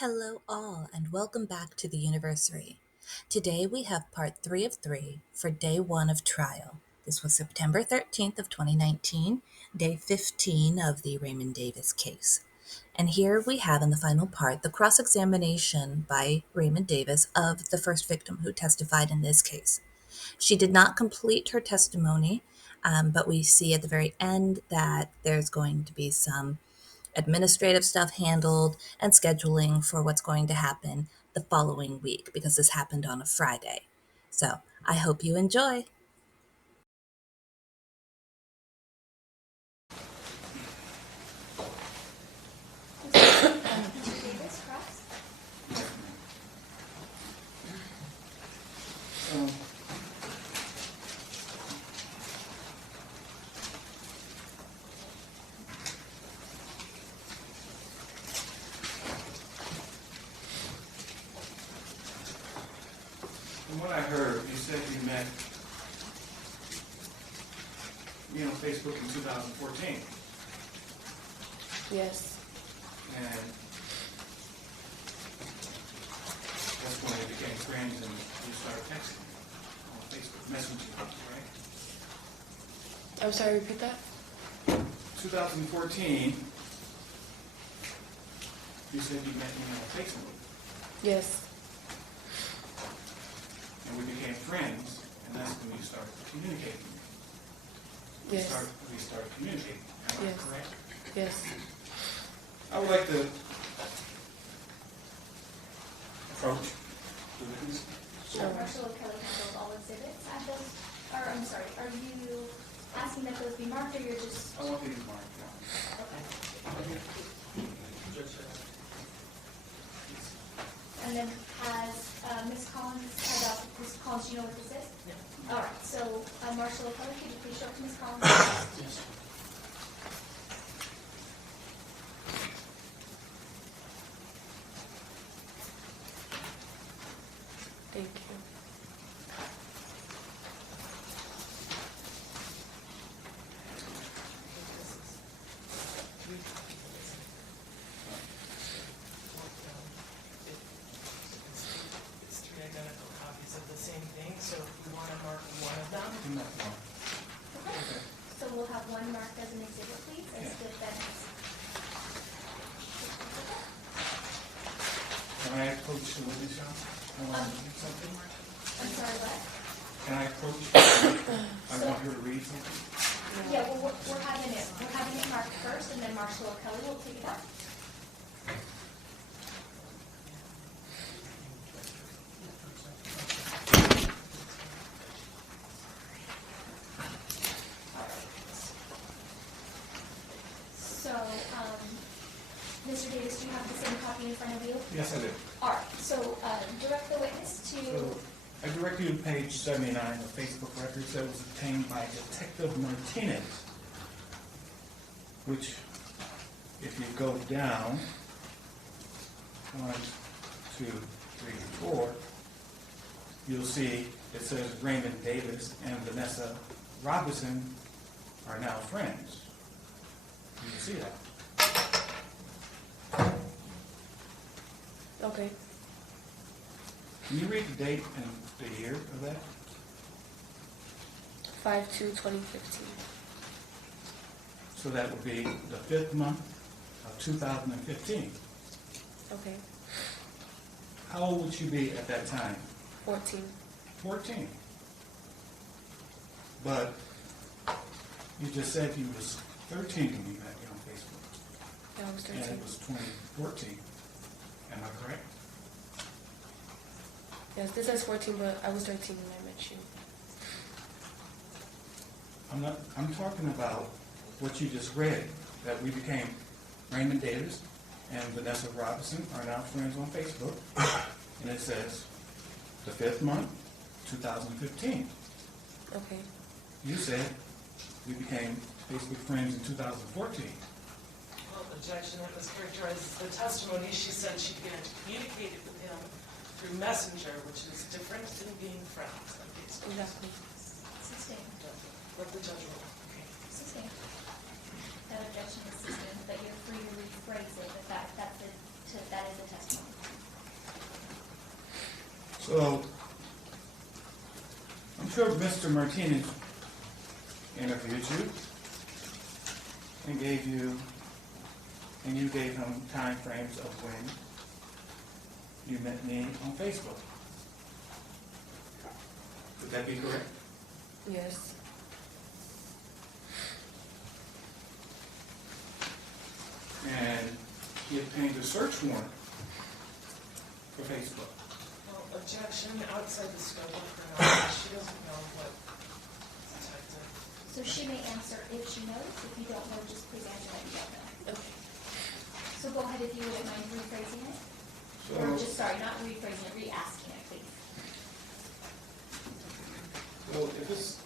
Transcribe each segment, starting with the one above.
Hello all and welcome back to the University. Today we have part 3 of 3 for day 1 of trial. This was September 13th of 2019, day 15 of the Raymond Davis case. And here we have in the final part the cross-examination by Raymond Davis of the first victim who testified in this case. She did not complete her testimony, but we see at the very end that there's going to be some administrative stuff handled and scheduling for what's going to happen the following week because this happened on a Friday. So I hope you enjoy. From what I heard, you said you met me on Facebook in 2014. Yes. And that's when we became friends and you started texting on Facebook Messenger, right? I'm sorry, repeat that? 2014, you said you met me on Facebook. Yes. And we became friends, and that's when you started communicating. Yes. We started communicating. Am I Yes. correct? Yes. I would like to approach the witness. Sure. Marshall Kelly handled all exhibits at those, or I'm sorry, are you asking that those be marked or you're just? I want these marked down. Okay. And then has Ms. Collins, Ms. Collins, do you know what this is? Yeah. All right, so Marshall Kelly, could you please show it to Ms. Collins? Yes. Thank you. It's three identical copies of the same thing, so if we want to mark one of them. I'm not wrong. Okay. So we'll have one marked as an exhibit, please, as Yeah. defense. Can I approach the witness, John? I want to read something. I'm sorry, what? Can I approach? I want her to read something. Yeah, well, we're having it marked first, and then Marshall Kelly will pick it up. So, Mr. Davis, do you have the same copy in front of you? Yes, I do. All right, so direct the witness to, So I direct you to page 79 of Facebook records that was obtained by Detective Martinez, which, if you go down, 1, 2, 3, 4, you'll see it says Raymond Davis and Vanessa Robinson are now friends. You can see that. Okay. Can you read the date and the year of that? 5/2/2015. So that would be the 5th month of 2015. Okay. How old would you be at that time? 14. 14. But you just said you was 13 when you met me on Facebook, Yeah, I was and 13. it was 2014. Am I correct? Yes, this says 14, but I was 13 when I met you. I'm talking about what you just read, that we became Raymond Davis and Vanessa Robinson are now friends on Facebook, and it says the 5th month, 2015. Okay. You said we became Facebook friends in 2014. Well, the judge, and it was characterized as the testimony, she said she began to communicate with him through Messenger, which is different than being friends on Facebook. Exactly. sustain, Let the judge rule. Okay. sustain. That objection is sustained, but you're free to rephrase it, but that is the testimony. So, I'm sure Mr. Martinez interviewed you and you gave him time frames of when you met me on Facebook. Would that be correct? Yes. And he obtained a search warrant for Facebook. Well, objection outside the scope of her knowledge. She doesn't know what detective. So she may answer if she knows. If you don't know, just please answer that you don't know. Okay. So go ahead if you wouldn't mind rephrasing it. So, Or just, sorry, not rephrasing it, re-asking it, please. so if it's,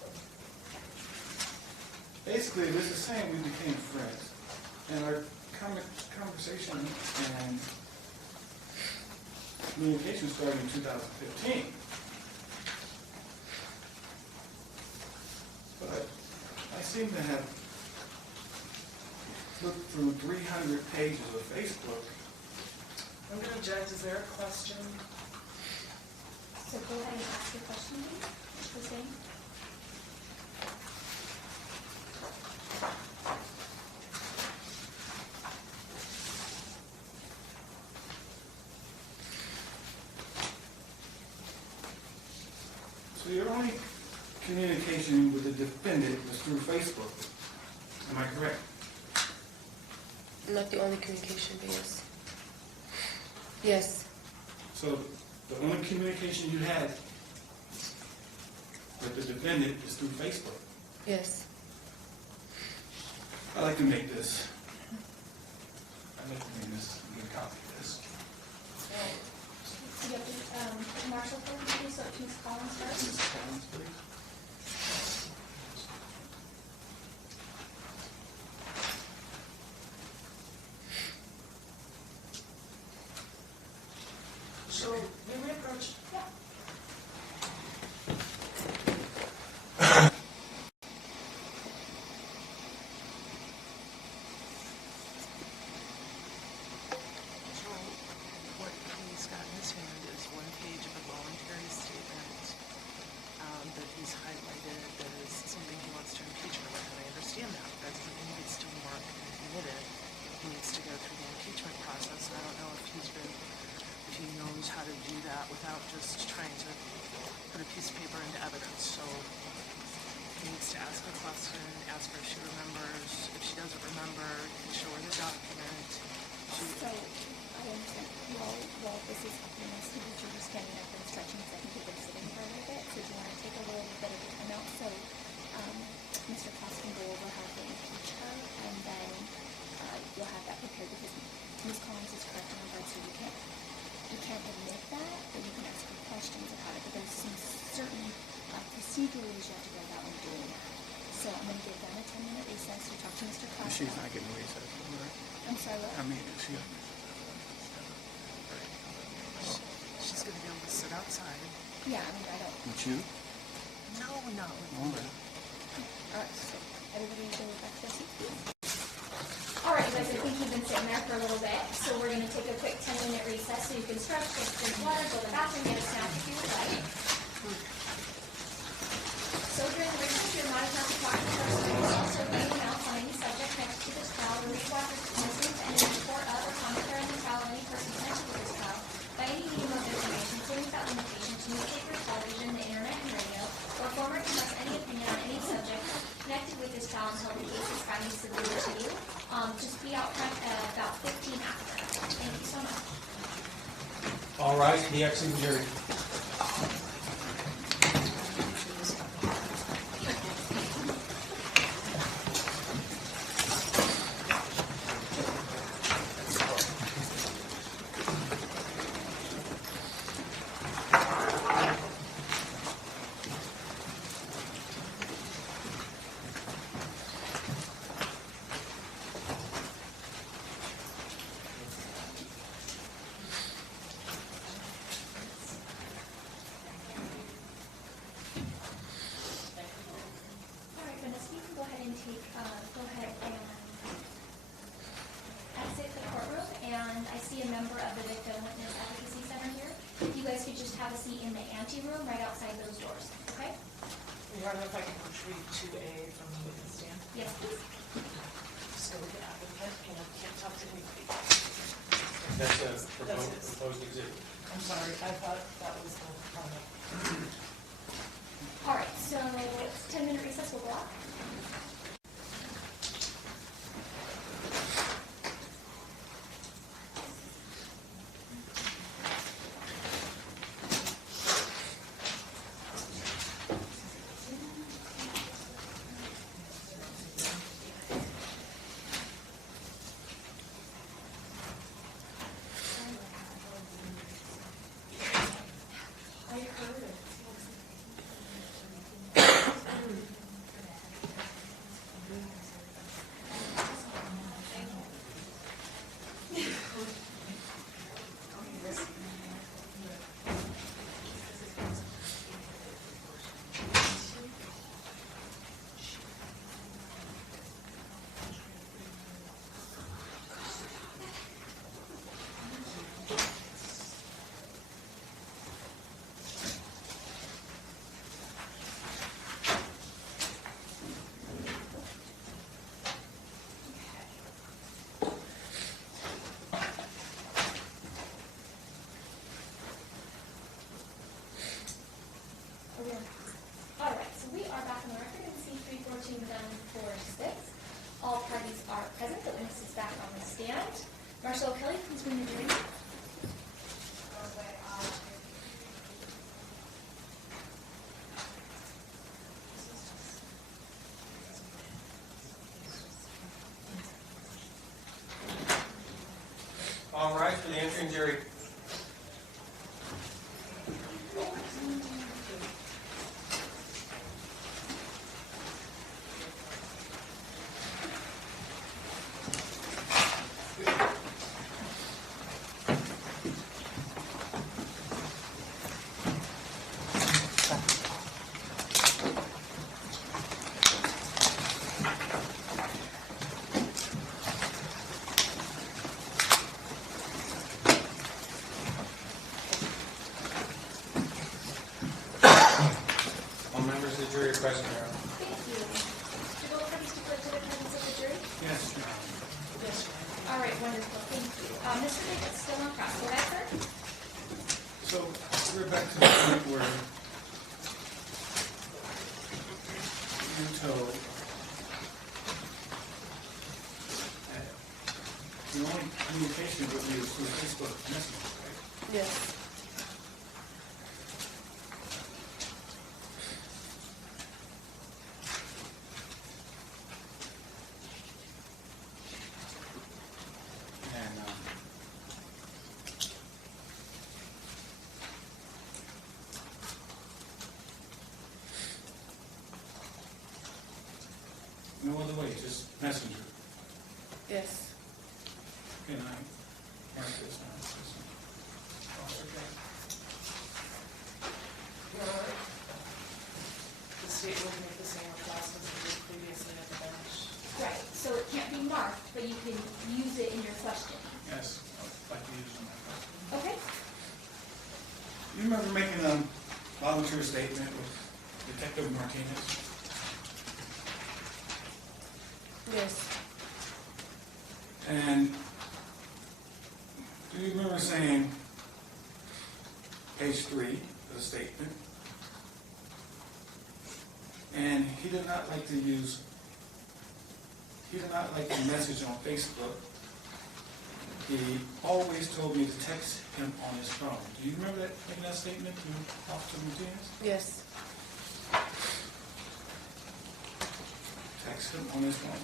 basically, this is saying we became friends. And our conversation and communication started in 2015. But I seem to have looked through 300 pages of Facebook. I'm going to object. Is there a question? So go ahead and ask your question, please. Christine? So your only communication with the defendant was through Facebook. Am I correct? Not the only communication, but yes. Yes. So the only communication you had with the defendant is through Facebook. Yes. I'd like to make this. Get a copy of this. You have to, Marshall, please, so Ms. Collins first. Ms. Collins, please. So, may we approach? Yeah. So, what he's got in his hand is one page of a voluntary statement that he's highlighted that is something he wants to impeach her with, and I understand that. That doesn't mean he's still more committed. He needs to go through the impeachment process, and I don't know if if he knows how to do that without just trying to put a piece of paper into evidence. So he needs to ask a question, ask her if she remembers. If she doesn't remember, he can show her the document. So, I understand, well, this is, students are just standing up and stretching, because I think they've been sitting for a little bit, so do you want to take a little bit of a time out, so, Mr. Cross can go over how to impeach her, and then, you'll have that prepared, because Ms. Collins is correct in regards to you can't admit that, but you can ask her questions about it, but there's some certain, procedural ways you have to go about when doing that. So I'm gonna give them a 10-minute recess to talk to Mr. Cross. She's not getting recess. I'm sorry, what? I mean, she. She's going to be able to sit outside. Yeah, I mean, I don't. With you? No, no. All right. Alright, so everybody go back to their seats, please. Alright, guys, I think you've been sitting there for a little bit, so we're gonna take a quick 10-minute recess so you can stretch, get drink water, go to the bathroom, get a snack if you would like. So during the recess, you're not allowed to talk to the person who is also reading out on any subject next to this trial, or read watch listening to any report of or commentary on the trial of any person connected with this trial by any medium of information, including without limitation to newspaper, television, the internet, and radio, or form or express any opinion on any subject connected with this trial until the case is finally submitted to you. Just be out front about 15 after. Thank you so much. All right, the ex is adjourned. Alright, Vanessa, you can go ahead and exit the courtroom, and I see a member of the Victim Witness Advocacy Center here. If you guys could just have a seat in the ante room right outside those doors, okay? You don't know if I can retrieve 2A from the witness stand? Yes, please. Just go with the applicant, and I can't talk to anybody. That's a That's it. proposed exhibit. I'm sorry, I thought that was the comment. All right, so it's 10-minute recess, we'll go out. All right, so we are back on the record in C-314-46. All parties are present, the witness is back on the stand. Marshall Kelly, please bring the jury. All right, for the answering jury. All members of the jury are present, Your Honor. Thank you. Do both parties declare to the presence of the jury? Yes, Your Honor. Yes, Your Honor. All right, wonderful, thank you. Mr. Davis, still on cross, go ahead, sir. So we're back to the point where you told that the only communication with you is through Facebook Messenger, right? Yes. And no other way, just Messenger. Yes. Can I mark this now? Your Honor, the state will make the same request as it did previously at the bench. Right, so it can't be marked, but you can use it in your question. Yes, I'd like to use my phone. Okay? You remember making a volunteer statement with Detective Martinez? Yes. And do you remember saying, page 3 of the statement, and he did not like to message on Facebook. He always told me to text him on his phone. Do you remember making that statement to Officer Martinez? Yes. Text him on his phone.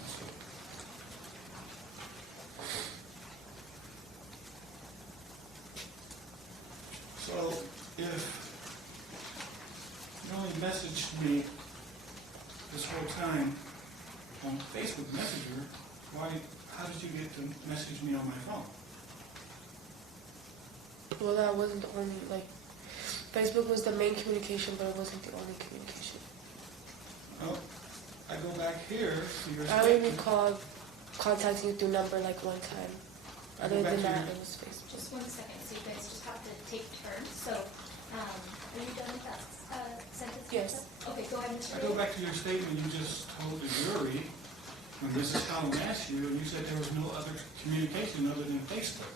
So if you only messaged me this whole time on Facebook Messenger, how did you get to message me on my phone? Well, that wasn't the only, Facebook was the main communication, but it wasn't the only communication. Well, I go back here to your I only statement. contacting you through number one time. Other Go back than to that, your- it was Facebook. Just 1 second, so you guys just have to take turns. So Are you done with that sentence? Yes. Okay, go ahead, Mr. I go Davis. back to your statement you just told the jury when Mrs. Collins asked you, and you said there was no other communication other than Facebook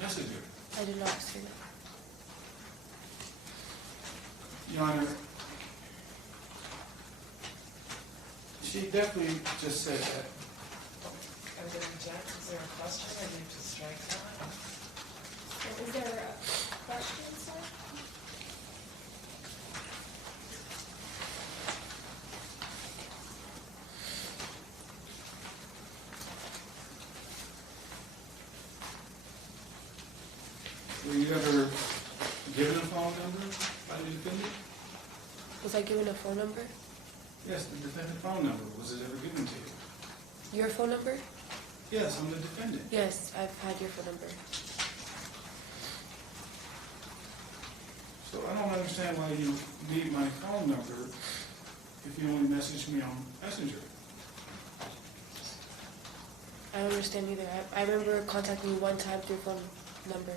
Messenger. I did not say that. Your Honor, she definitely just said that. I would object. Is there a question? I need to strike that. So is there a question, sir? Were you ever given a phone number by the defendant? Was I given a phone number? Yes, the defendant's phone number. Was it ever given to you? Your phone number? Yes, I'm the defendant. Yes, I've had your phone number. So I don't understand why you need my phone number if you only message me on Messenger. I don't understand either. I remember contacting you one time through phone number.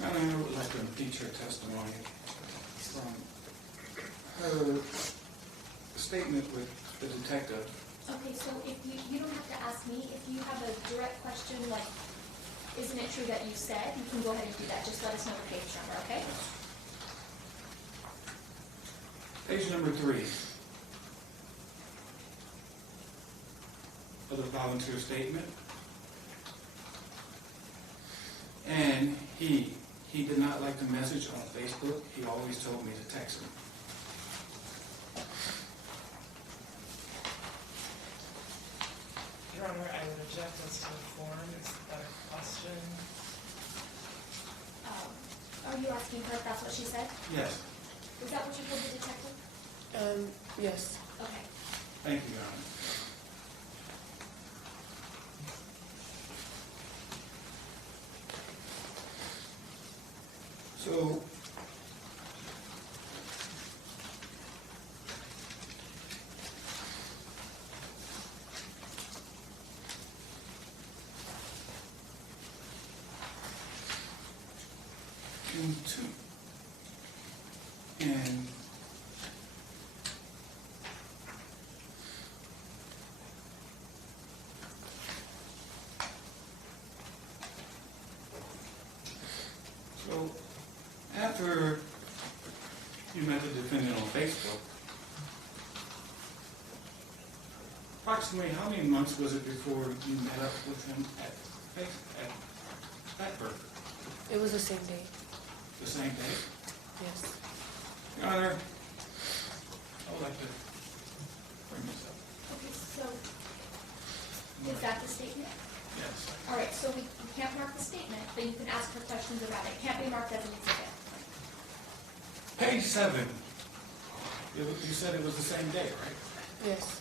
I would like to impeach her testimony from her statement with the detective. Okay, so if you don't have to ask me, if you have a direct question, like, isn't it true that you said, you can go ahead and do that. Just let us know the page number, okay? Page number 3 of the volunteer statement. And he did not like the message on Facebook. He always told me to text him. Your Honor, I would object as to the form. Is that a question? Are you asking her if that's what she said? Yes. Was that what you told the detective? Yes. Okay. Thank you, Your Honor. So, June 2. And so, after you met the defendant on Facebook, approximately how many months was it before you met up with him at Fatburger? It was the same day. The same day? Yes. Your Honor, I would like to bring this up. Okay, so, is that the statement? Yes. All right, so we can't mark the statement, but you can ask her questions about it. It can't be marked as an exhibit. Page 7. You said it was the same day, right? Yes.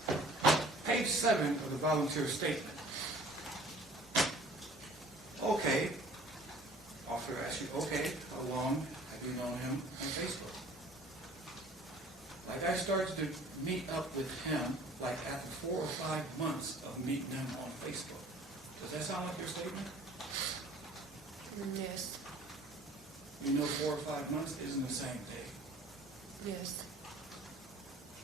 Page 7 of the volunteer statement. Okay. Officer asks you, okay, how long have you known him on Facebook? Like I started to meet up with him like after 4 or 5 months of meeting him on Facebook. Does that sound like your statement? Yes. You know 4 or 5 months isn't the same day. Yes.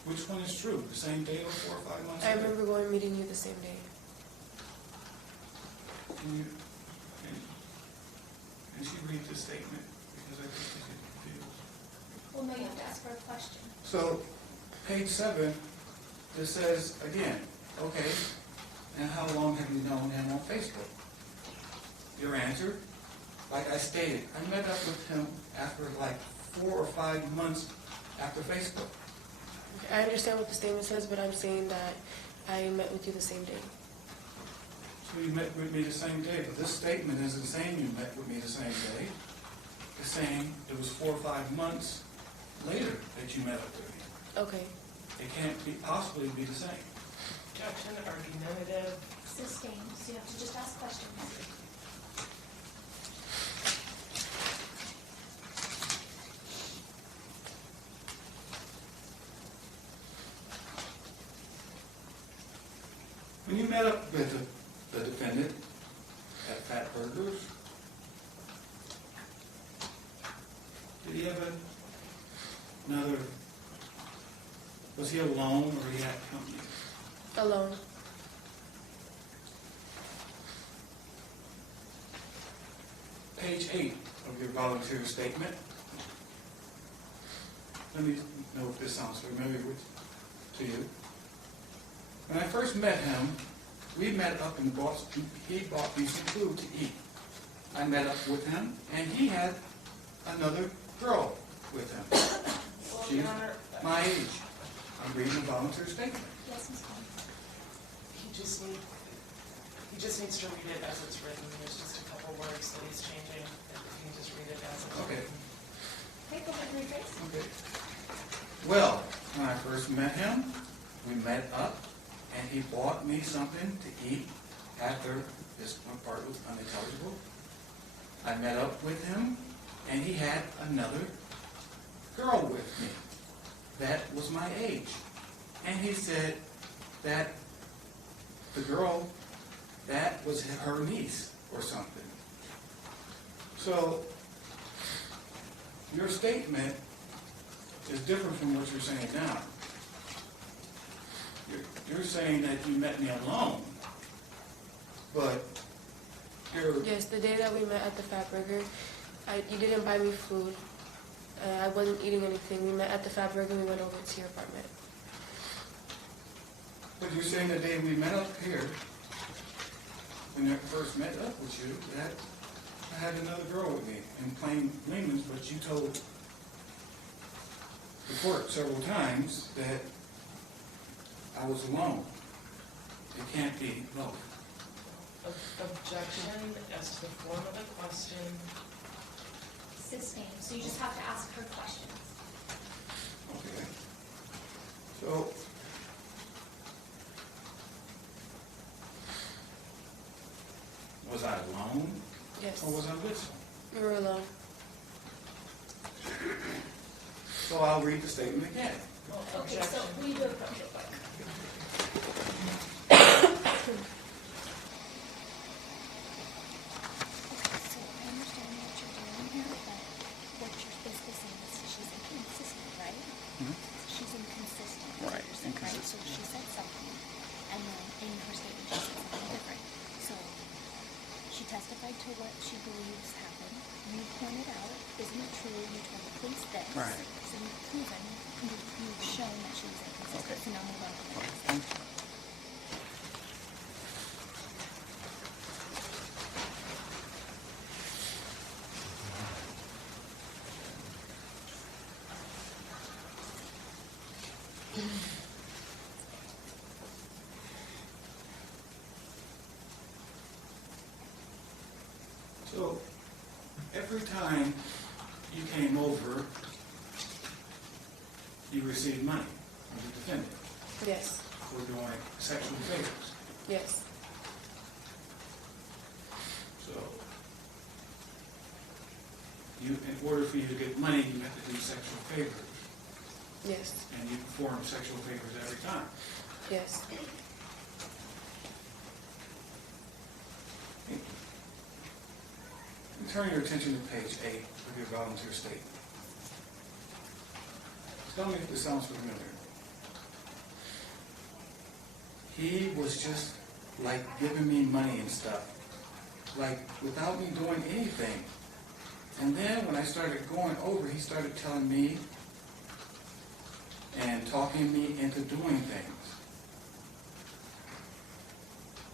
Which one is true? The same day or 4 or 5 months? I later? remember going and meeting you the same day. Can she read this statement? Because I think she's getting confused. Well, no, you have to ask her a question. So, page 7, it says again, okay, and how long have you known him on Facebook? Your answer, like I stated, I met up with him after like 4 or 5 months after Facebook. Okay, I understand what the statement says, but I'm saying that I met with you the same day. So you met with me the same day, but this statement isn't saying you met with me the same day. It's saying it was 4 or 5 months later that you met up with me. Okay. It can't possibly be the same. Objection, argumentative. Sustained, so you have to just ask questions. met up with the defendant at Fat Burgers. Did he have another, was he alone or he had company? Alone. Page 8 of your volunteer statement. Let me know if this sounds familiar to you. When I first met him, we met up in Boston. He bought me some food to eat. I met up with him, and he had another girl with him. She's my age. I'm reading a volunteer statement. Yes, Ms. Collins. He just needs to read it as it's written. There's just a couple words that he's changing. And he can just read it as it's Okay. written. Okay, go ahead and rephrase. Okay. Well, when I first met him, we met up, and he bought me something to eat after this one part was unintelligible. I met up with him, and he had another girl with me that was my age. And he said that the girl, that was her niece or something. So, your statement is different from what you're saying now. You're saying that you met me alone, but Yes, the day that we met at the Fat Burger, you didn't buy me food. I wasn't eating anything. We met at the Fat Burger. We went over to your apartment. but you're saying the day we met up here, when I first met up with you, that I had another girl with me in plain layman's, but you told the court several times that I was alone. It can't be both. Objection as to the form of the question. Sustained, so you just have to ask her questions. Okay. So, was I alone Yes. or was I with someone? We were alone. So I'll read the statement again. Okay, so will you do approach it quick? Okay, so I understand what you're doing here, but what you're basically saying is she's inconsistent, right? She's inconsistent. is what Right, you're saying, right? So inconsistent. she said something, and then in her statement she said something different. So she testified to what she believes happened. You pointed out, isn't it true, you told the police this. Right. So you've proven, you've shown that she was inconsistent. Okay. So now move on to the next. Thank you. So, every time you came over, you received money from the defendant Yes. for doing sexual favors. Yes. So, in order for you to get money, you have to do sexual favors. Yes. And you perform sexual favors every time. Yes. Turn your attention to page 8 of your volunteer statement. Tell me if this sounds familiar. He was just like giving me money and stuff, like without me doing anything. And then when I started going over, he started telling me and talking me into doing things.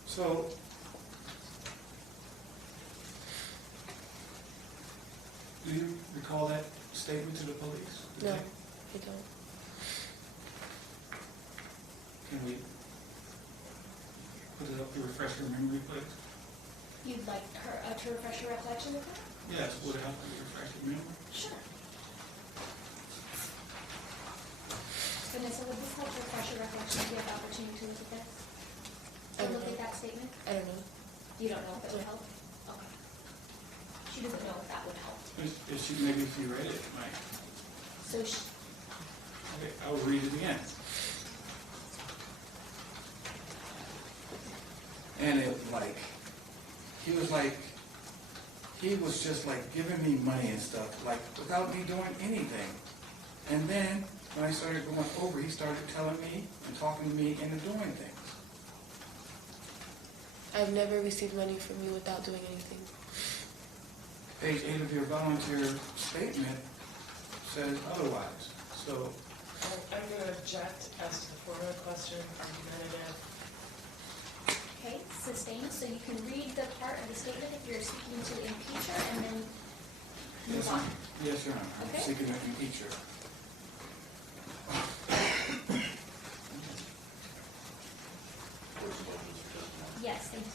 So, do you recall that statement to the police? No, I don't. Can we put it up to refresh your memory, please? You'd like her to refresh your recollection of her? Yes, would it help to refresh your memory? Sure. Vanessa, would this help refresh your recollection if you have the opportunity to look at this? I To don't look know. at that statement? I don't know. You don't know if it would help? Okay. She doesn't know if that would help. If she, maybe if you read it, it might. So she, Okay, I will read it again. And it like, he was just like giving me money and stuff, like without me doing anything. And then when I started going over, he started telling me and talking to me into doing things. I've never received money from you without doing anything. Page 8 of your volunteer statement says otherwise. So, I'm going to object as to the former question, argumentative. Okay, sustained, so you can read the part of the statement if you're seeking to impeach her and then move yes, on. yes, Your Honor. I'm Okay. seeking to impeach her. Yes, thank you.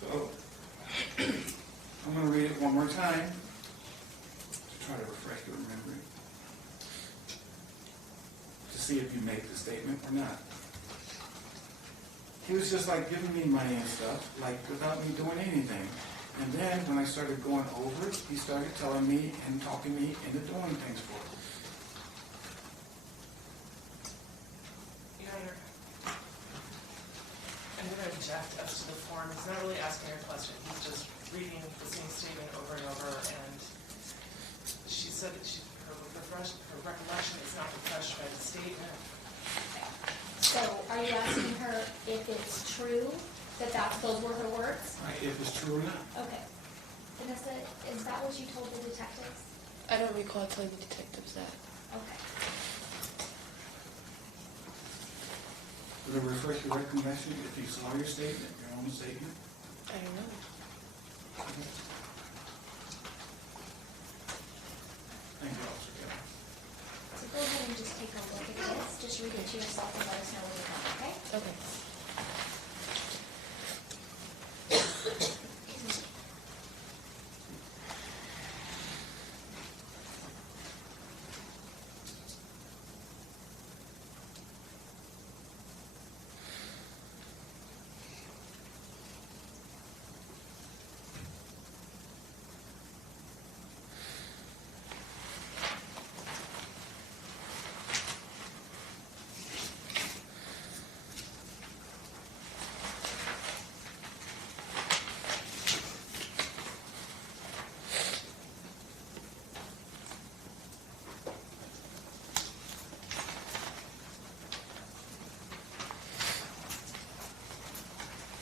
So, I'm going to read it one more time to try to refresh your memory, to see if you make the statement or not. He was just like giving me money and stuff, like without me doing anything. And then when I started going over it, he started telling me and talking me into doing things for him. Your Honor, I'm going to object as to the form. He's not really asking a question. He's just reading the same statement over and over. And she said that her recollection is not refreshed by the statement. So are you asking her if it's true that those were her words? Right, if it's true or not. Okay. Vanessa, is that what you told the detectives? I don't recall telling the detectives that. Okay. Would it refresh your recollection if you saw your statement, your own statement? I don't know. Thank you, Officer Kelly. So go ahead and just take a look at this. Just read it to yourself and let us know what you have, okay? Okay.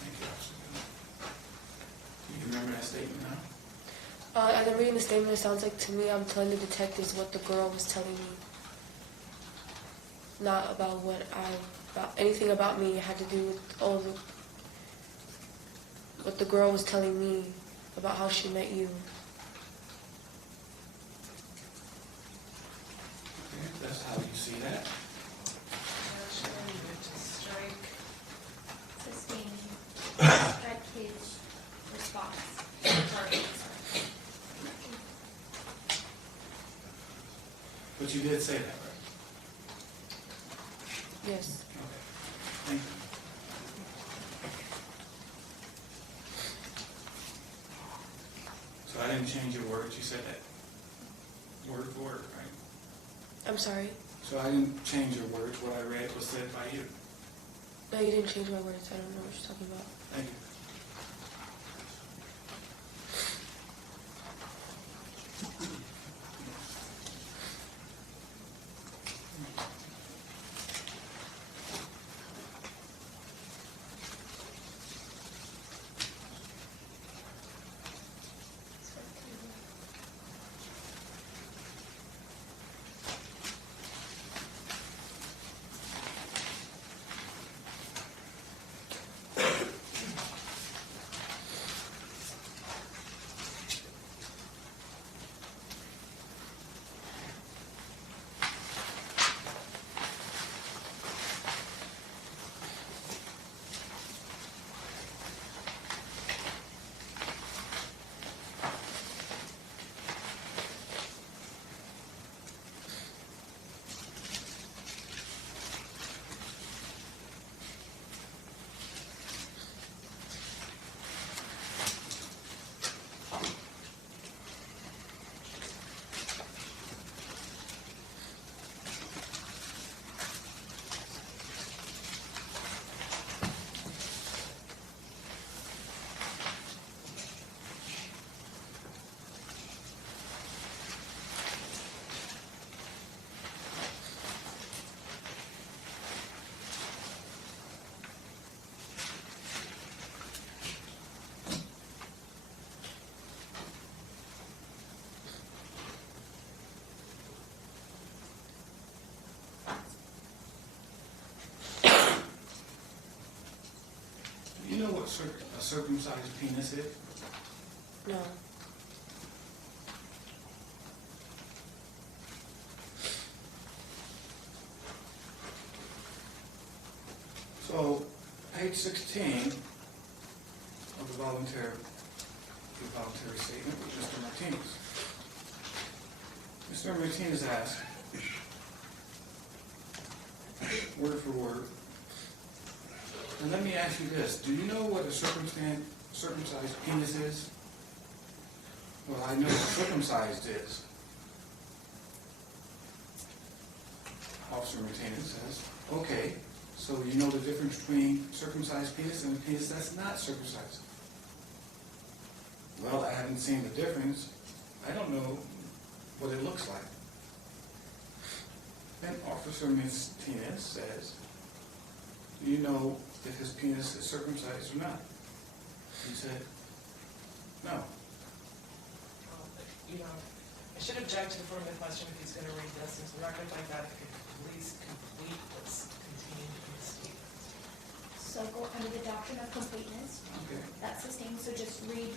Thank you, Officer Kelly. Do you remember that statement now? As I'm reading the statement, it sounds like to me I'm telling the detectives what the girl was telling me. Not about about anything about me. It had to do with what the girl was telling me about how she met you. Okay, if that's how you see that. Should I leave it to strike? Sustained. Strike his response. Sorry. But you did say that, right? Yes. Okay. Thank you. So I didn't change your words, you said that word for word, right? I'm sorry. So I didn't change your words, what I read was said by you. No, you didn't change my words. I don't know what you're talking about. Thank you. a circumcised penis is? No. So, page 16 of the voluntary statement with Mr. Martinez. Mr. Martinez asked, word for word, and let me ask you this, do you know what a circumcised penis is? Well, I know what circumcised is. Officer Martinez says, okay, so you know the difference between circumcised penis and a penis that's not circumcised? Well, I haven't seen the difference. I don't know what it looks like. Then Officer Martinez says, do you know if his penis is circumcised or not? He said, no. You know, I should object to the form of the question if he's going to read this into the record like that, if he could please complete what's contained in the statement. So go under the doctrine of completeness. Okay. That's the same, so just read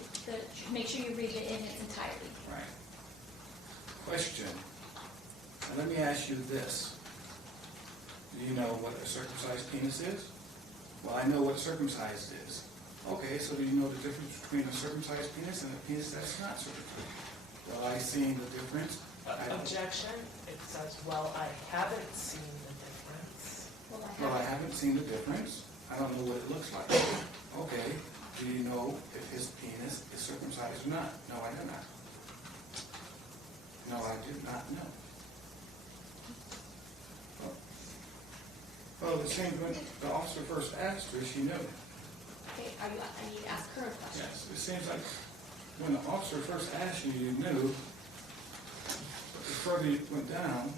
make sure you read it in its entirety. Right. Question. And let me ask you this. Do you know what a circumcised penis is? Well, I know what circumcised is. Okay, so do you know the difference between a circumcised penis and a penis that's not circumcised? Well, I seen the difference. Objection, it says, well, I haven't seen the difference. Well, I haven't seen the difference. I don't know what it looks like. Okay, do you know if his penis is circumcised or not? No, I do not. No, I did not know. Well, it seems when the officer first asked her, she knew. Okay, I need to ask her a question. Yes, it seems like when the officer first asked you, you knew. But the further you went down,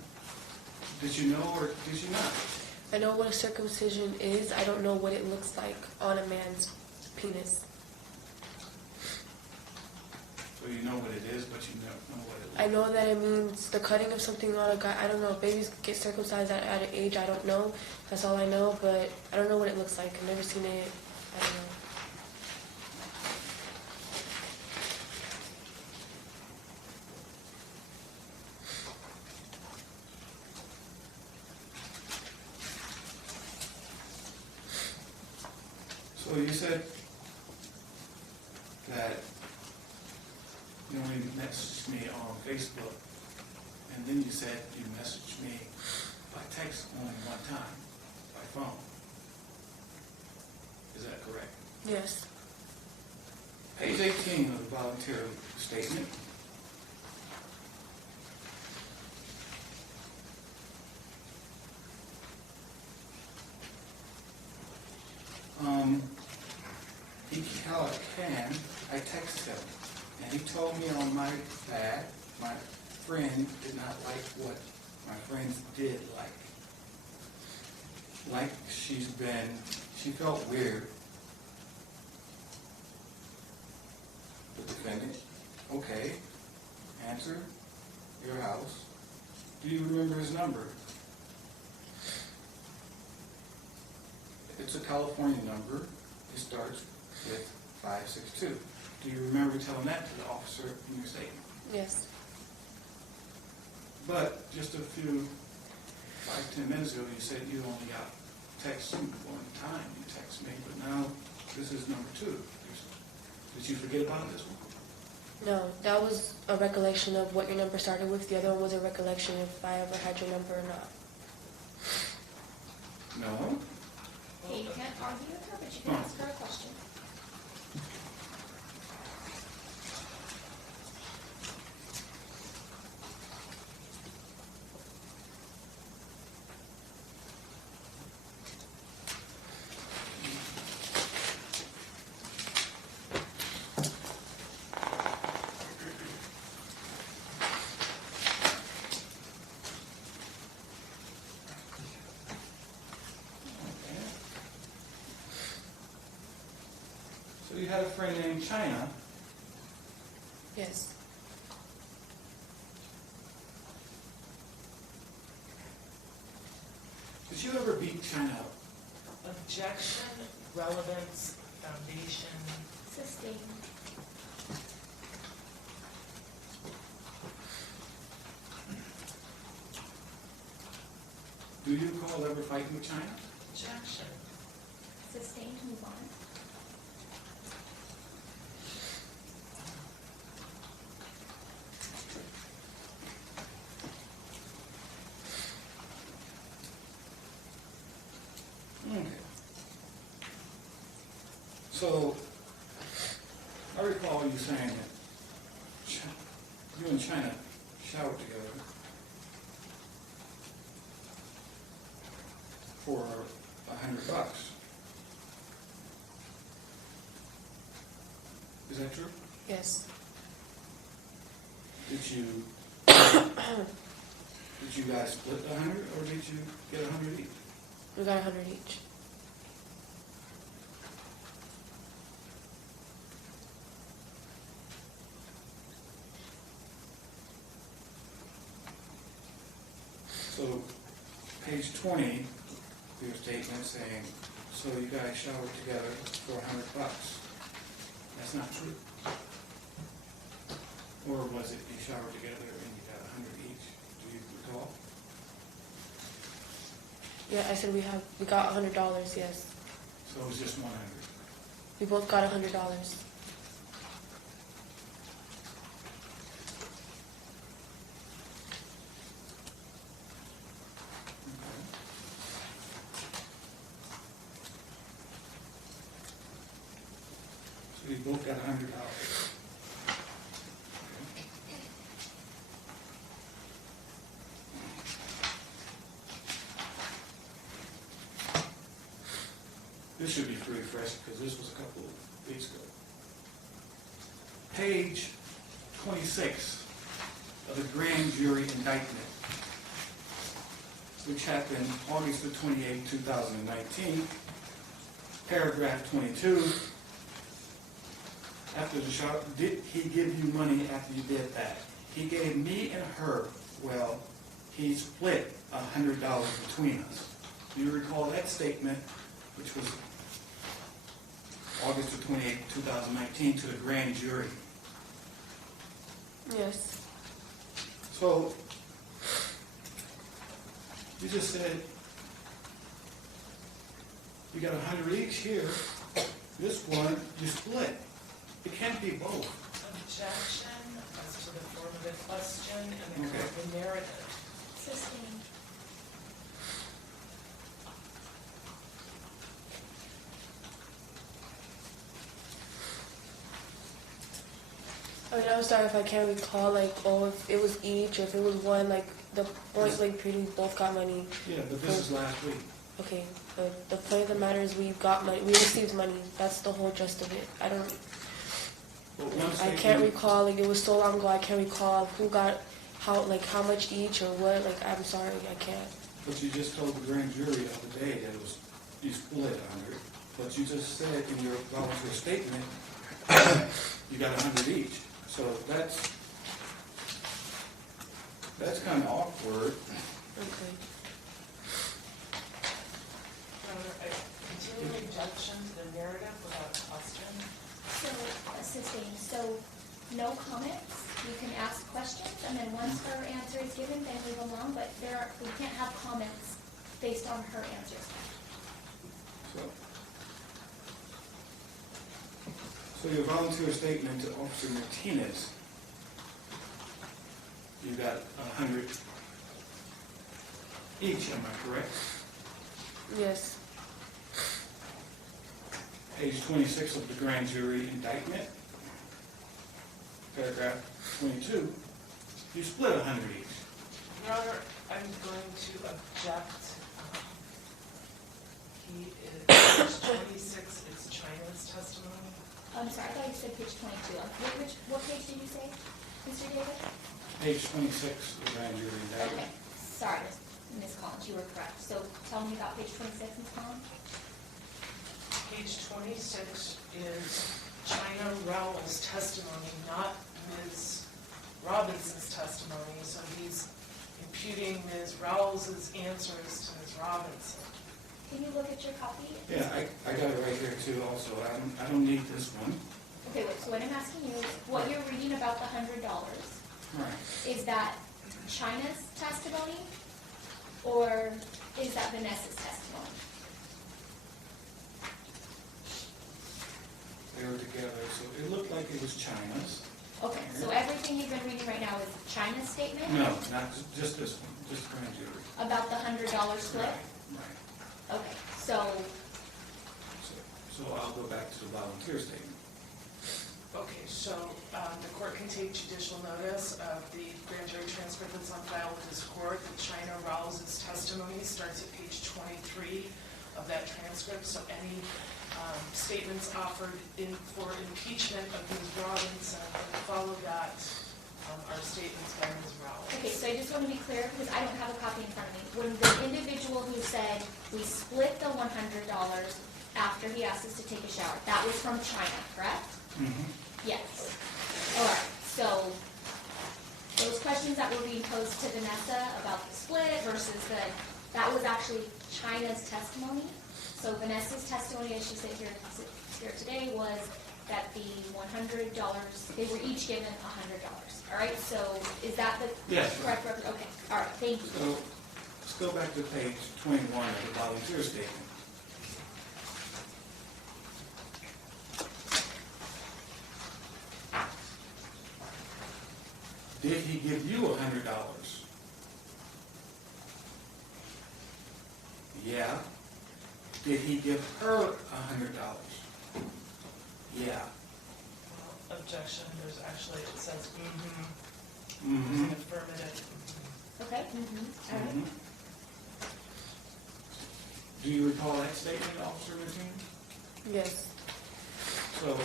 did you know or did you not? I know what a circumcision is. I don't know what it looks like on a man's penis. So you know what it is, but you don't know what it looks I know that it means the cutting of something on a guy. I don't know. Babies get circumcised at an age. I don't know. That's all I know, but I don't know what it looks like. I've never seen it. I don't know. So you said that you only messaged me on Facebook, and then you said you messaged me by text only one time, by phone. Is that correct? Yes. Page 18 of the voluntary statement. He can, I texted him, and he told me on my pad, my friend did not like what my friends did like. Like she felt weird. The defendant, okay, answer, your house. Do you remember his number? It's a California number. It starts with 562. Do you remember telling that to the officer in your statement? Yes. But just a few, 5-10 minutes ago, you said you only got text one time. You text me, but now this is number 2. Did you forget about this one? No, that was a recollection of what your number started with. The other one was a recollection if I ever had your number or not. No. Okay, you can't argue with her, but you can ask her a question. So you had a friend named China. Yes. Did you ever beat China up? Objection, relevance, Foundation. Sustained. Do you recall ever fighting with China? Objection. Sustained, move on. Okay. So, I recall you saying that you and China showered together for $100. Is that true? Yes. Did you guys split 100, or did you get 100 each? We got 100 each. So, page 20, your statement saying, so you guys showered together for $100. That's not true. Or was it you showered together and you got 100 each? Do you recall? Yeah, I said we got $100. Yes, So it was just 100. we both got $100. So you both got $100. This should be pretty fresh because this was a couple of weeks ago. Page 26 of the grand jury indictment, which happened August the 28th, 2019, paragraph 22. After the shower, did he give you money after you did that? He gave me and her, well, he split $100 between us. Do you recall that statement, which was August the 28th, 2019, to the grand jury? Yes. So, you just said you got 100 each here. This one, you split. It can't be both. Objection as to the formative question and Okay. the narrative. Sustained. I mean, I'm sorry if I can't recall, like, oh, if it was each, or if it was one, like, the point, like, pretty both got money. Yeah, but this is last week. Okay, but the point of the matter is we got money, we received money. That's the whole gist of it. But one I statement- can't recall, like, it was so long ago, I can't recall who got how much each or what. Like, I'm sorry, I can't. But you just told the grand jury the other day that it was, you split 100. But you just said in your voluntary statement, you got 100 each. So that's kind of awkward. Okay. Continuing objection to the narrative without question. So, sustained. So, no comments. You can ask questions, and then once her answer is given, then leave alone. But we can't have comments based on her answers. So your volunteer statement to Officer Martinez, you got 100 each, am I correct? Yes. Page 26 of the grand jury indictment, paragraph 22, you split 100 each. Your Honor, I'm going to object. He is, page 26 is China's testimony. I'm sorry, I thought you said page 22. What page did you say, Mr. David? Page 26 of the grand jury indictment. Okay, sorry, Ms. Collins, you were correct. So tell me about page 26, Ms. Collins. Page 26 is China Rowell's testimony, not Ms. Robinson's testimony. So he's imputing Ms. Rowell's answers to Ms. Robinson. Can you look at your copy? Yeah, I got it right here too also. I don't need this one. Okay, wait, so what I'm asking you is, what you're reading about the $100, Right. is that China's testimony, or is that Vanessa's testimony? They were together, so it looked like it was China's. Okay, so everything you've been reading right now is China's statement? No, not just this one, just grand jury. About the $100 split? Right. Okay, so, So I'll go back to the volunteer statement. Okay, so the court can take judicial notice of the grand jury transcript that's on file with this court. The China Rouse's testimony starts at page 23 of that transcript. So any statements offered for impeachment of Ms. Robinson that follow that are statements by Ms. Rouse. okay, so I just want to be clear, because I don't have a copy in front of me. When the individual who said, we split the $100 after he asked us to take a shower, that was from China, correct? Mm-hmm. Yes. All right, so those questions that were being posed to Vanessa about the split versus that was actually China's testimony. So Vanessa's testimony, as she said here today, was that the $100, they were each given $100. All right, so is that the Yes. correct record? Okay, all right, thank you. So let's go back to page 21 of the volunteer statement. Did he give you $100? Yeah. Did he give her $100? Yeah. Objection, there's actually, it says, Mm-hmm. affirmative. Okay, all right. Mhm. Do you recall that statement, Officer Martin? Yes. So,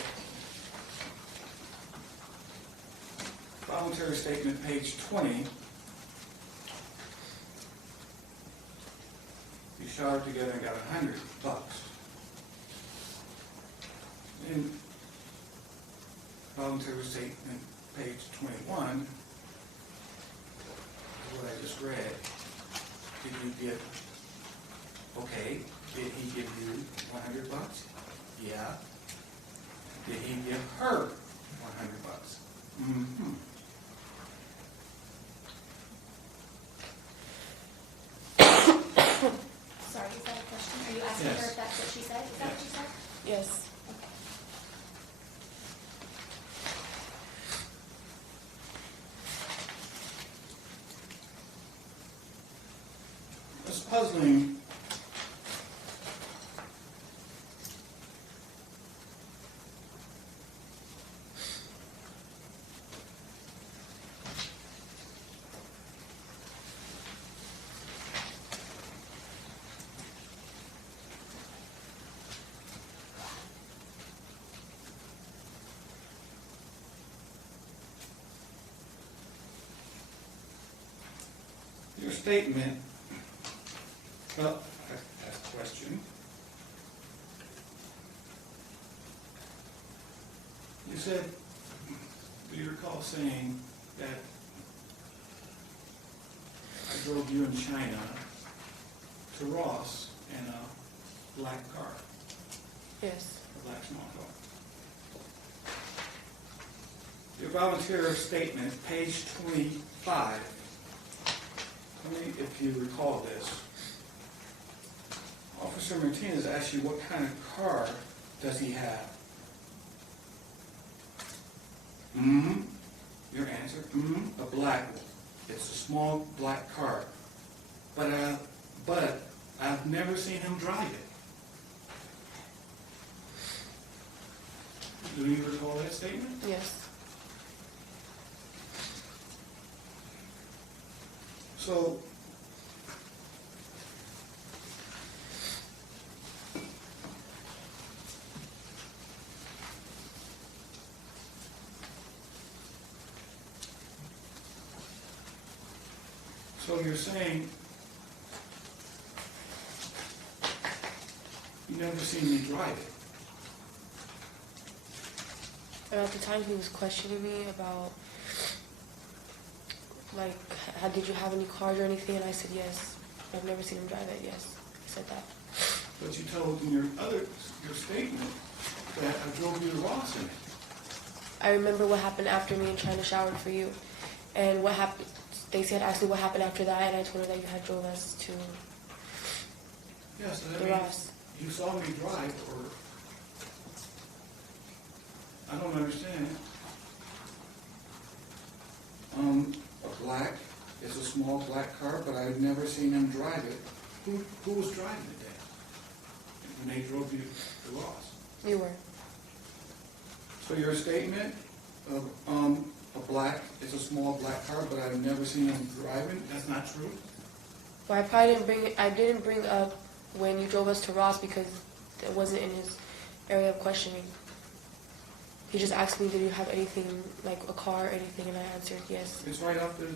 voluntary statement, page 20. You showered together and got $100. In voluntary statement, page 21, what I just read, did you give, okay, did he give you $100? Yeah. Did he give her $100? Mm-hmm. Sorry, is that a question? Are you asking Yes. her if that's what she said? Is that what you said? Yes. Okay. It's puzzling. Your statement, well, I asked a question. You said, do you recall saying that I drove you in China to Ross in a black car, Yes. a black small car? Your volunteer statement, page 25. Tell me if you recall this. Officer Martinez asked you what kind of car does he have? Mm-hmm. Your answer, mm-hmm, a black one. It's a small black car. But I've never seen him drive it. Do you recall that statement? Yes. So, you're saying you never seen me drive it? And at the time he was questioning me about, like, did you have any cars or anything? And I said yes. I've never seen him drive it. Yes, I said that. But you told in your statement that I drove you to Ross in it. I remember what happened after me and trying to shower for you. And what happened, Stacy had asked me what happened after that, and I told her that you had drove us to Yes, that the means Ross. you saw me drive, or I don't understand. A black, it's a small black car, but I've never seen him drive it. Who was driving it then? When they drove you to Ross? You were. So your statement of a black, it's a small black car, but I've never seen him driving, that's not true? Well, I probably didn't bring it. I didn't bring up when you drove us to Ross because it wasn't in his area of questioning. He just asked me, did you have anything, like a car or anything, and I answered yes. It's right up there.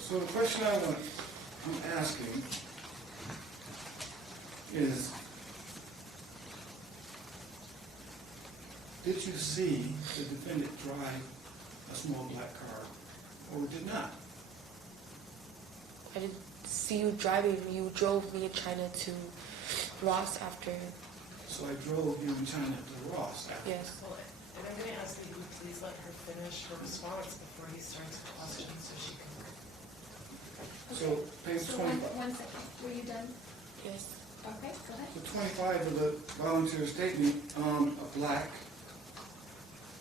So the question I'm asking is, did you see the defendant drive a small black car, or did not? I didn't see you driving. You drove me and China to Ross after. So I drove you and China to Ross after. Yes. Well, and I'm going to ask that you please let her finish her response before he starts the question so she can. So page So 25. one second, were you done? Yes. Okay, go ahead. So 25 of the volunteer statement, a black,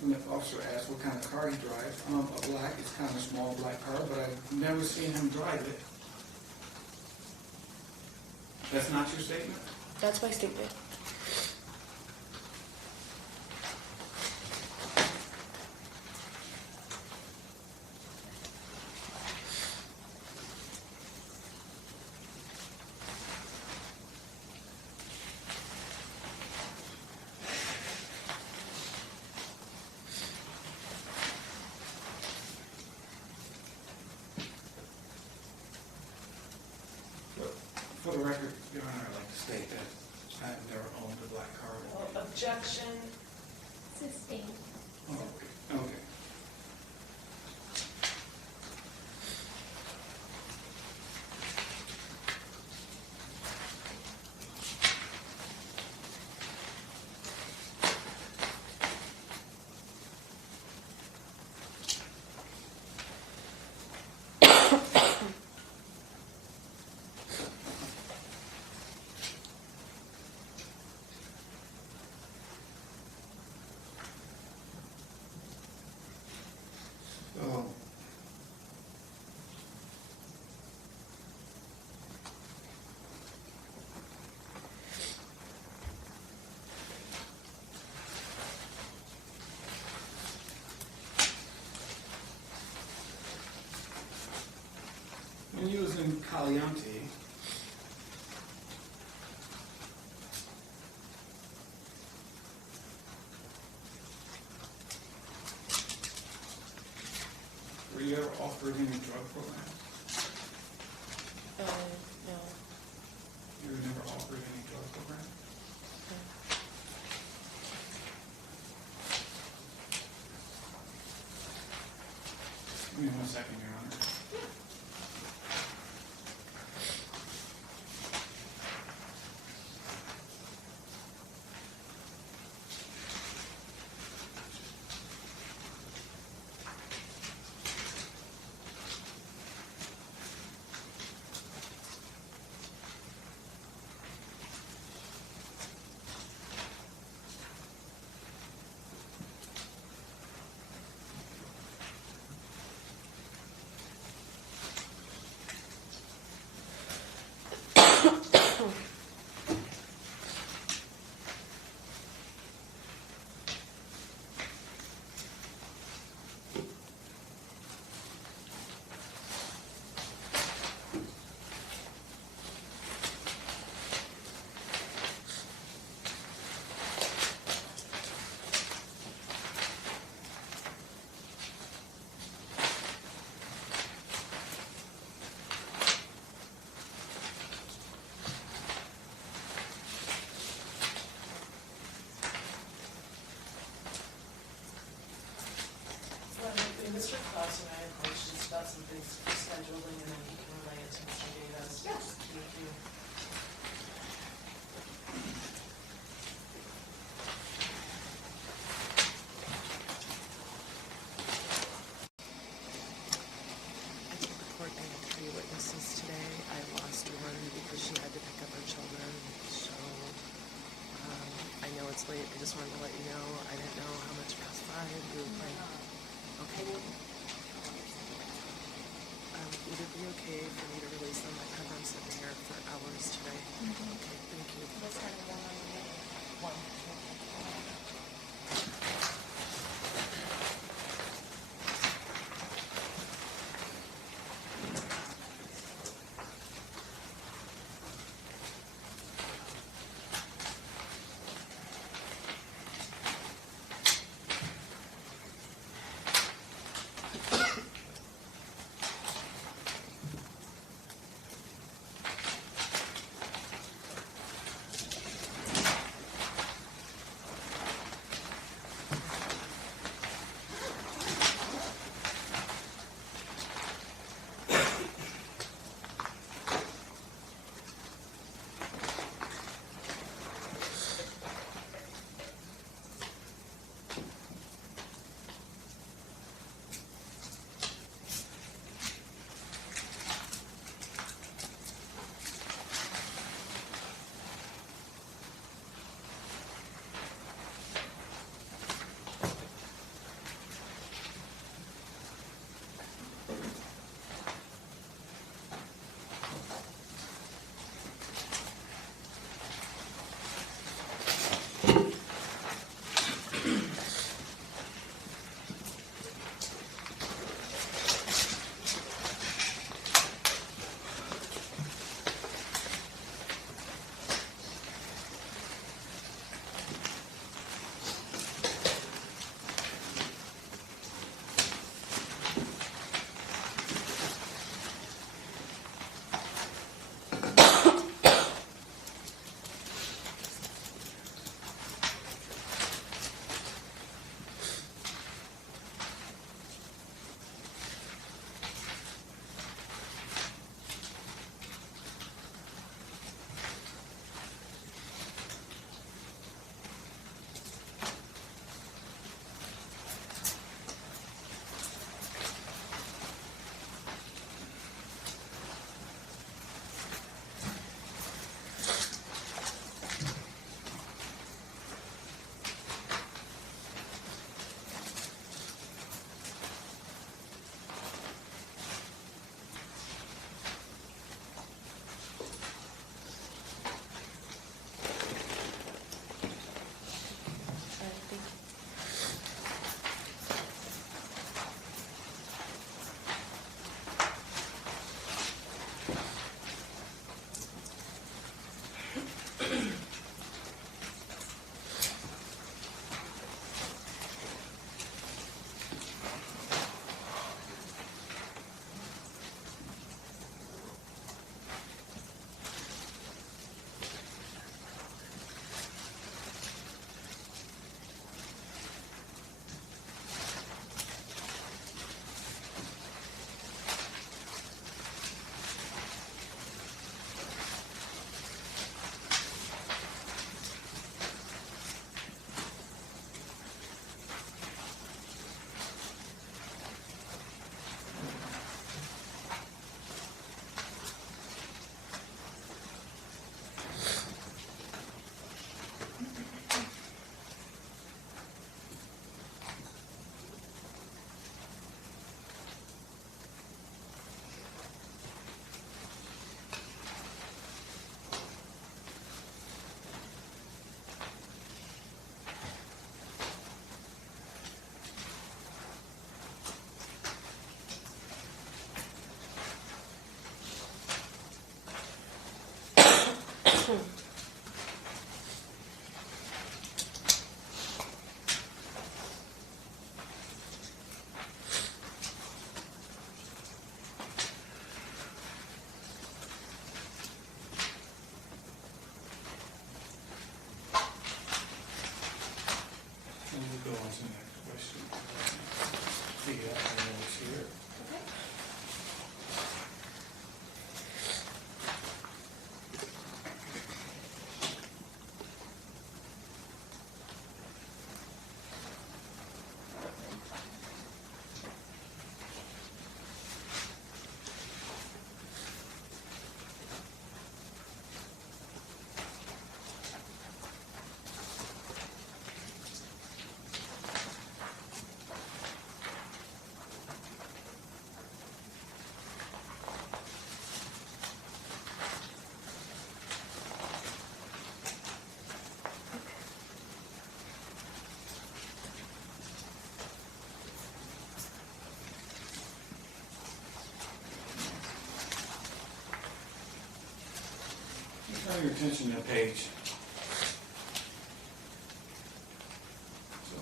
when the officer asked what kind of car he drives, a black, it's kind of a small black car, but I've never seen him drive it. That's not your statement? That's my statement. For the record, Your Honor, I'd like to state that I have never owned a black car. Well, objection. Sustained. Oh, okay. Okay. So, when you was in Caliente, were you ever offered any drug programs? No. You were never offered any drug program? Give me 1 second, Your Honor. witnesses today. I lost one because she had to pick up her children. So I know it's late. I just wanted to let you know. I didn't know how much past 5 we were playing. Okay. Would it be okay for me to release them? I have them sitting here for hours today. Okay, thank you. What kind of one on the one? We'll go on to the next question. Figure out how it's here. turn your attention to page. So,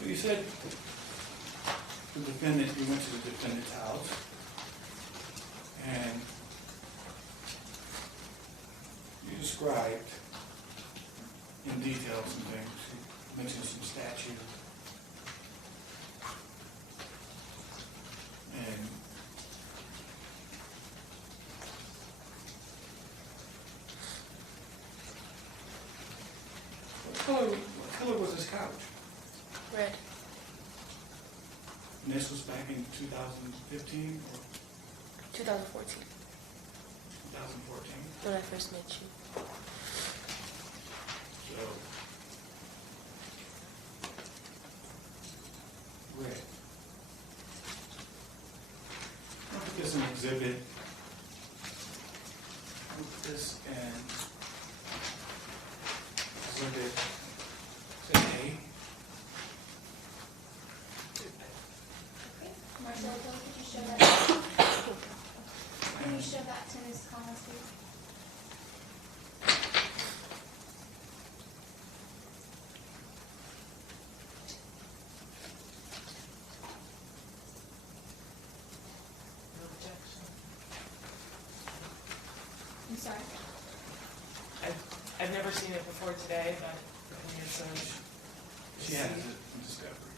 so you said the defendant, you went to the defendant's house, and you described in detail some things. You mentioned some statues. And what color was this couch? Red. And this was back in 2015 or 2014, 2014? when I first met you. So, red. I'll put this in exhibit. I'll put this in exhibit, say A. Okay, Marcel, could you show that? Can you show that to Ms. Collins, please? No objection. I'm sorry. I've never seen it before today, but I mean, it's a. She has it in discovery.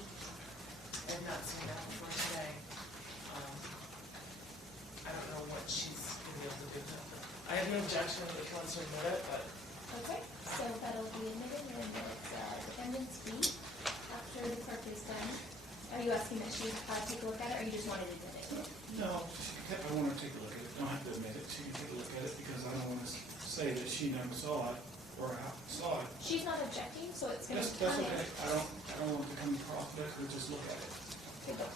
I've not seen that before today. I don't know what she's gonna be able to do now. I have no objection if she wants to admit it, but Okay, so that'll be admitted and it's defendant's fee after the clerk is done. Are you asking that she take a look at it, or you just wanted to admit it? No, I want to take a look at it. Don't have to admit it. She can take a look at it because I don't want to say that she never saw it or saw it. She's not objecting, so it's gonna That's come okay. in. I don't want to come across that. We'll just look at it. Okay, go.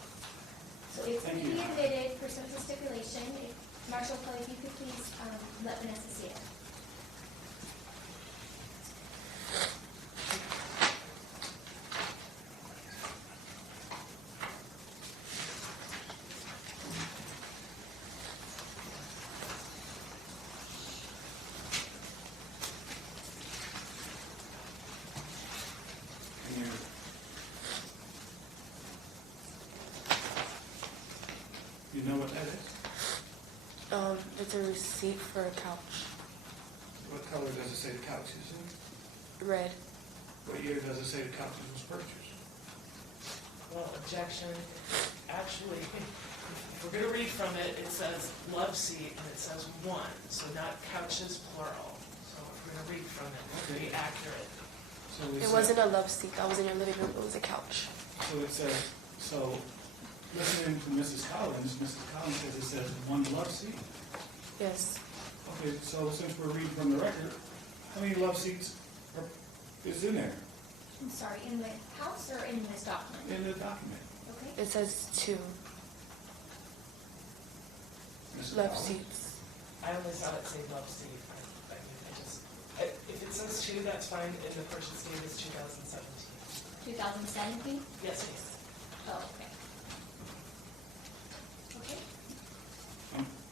So it's Thank gonna be you. admitted pursuant to stipulation. Marshall Kelly, if you could please let Vanessa see it. And you know what that is? It's a receipt for a couch. What color does it say the couch is in? Red. What year does it say the couch was purchased? well, objection. Actually, if we're gonna read from it, it says love seat and it says one, so not couches plural. So if we're gonna read from it, to be accurate. So It wasn't a love seat. That was in your living room. It was a couch. So it says, so listening to Mrs. Collins says it says one love seat. Yes. Okay, so since we're reading from the record, how many love seats is in there, I'm sorry, in the house or in this document? in the document? Okay. It says 2 Mrs. love Collins? seats. I only saw it say love seat. I mean, if it says two, that's fine, and the purchase date is 2017. 2017? Yes, please. Oh, okay. Okay.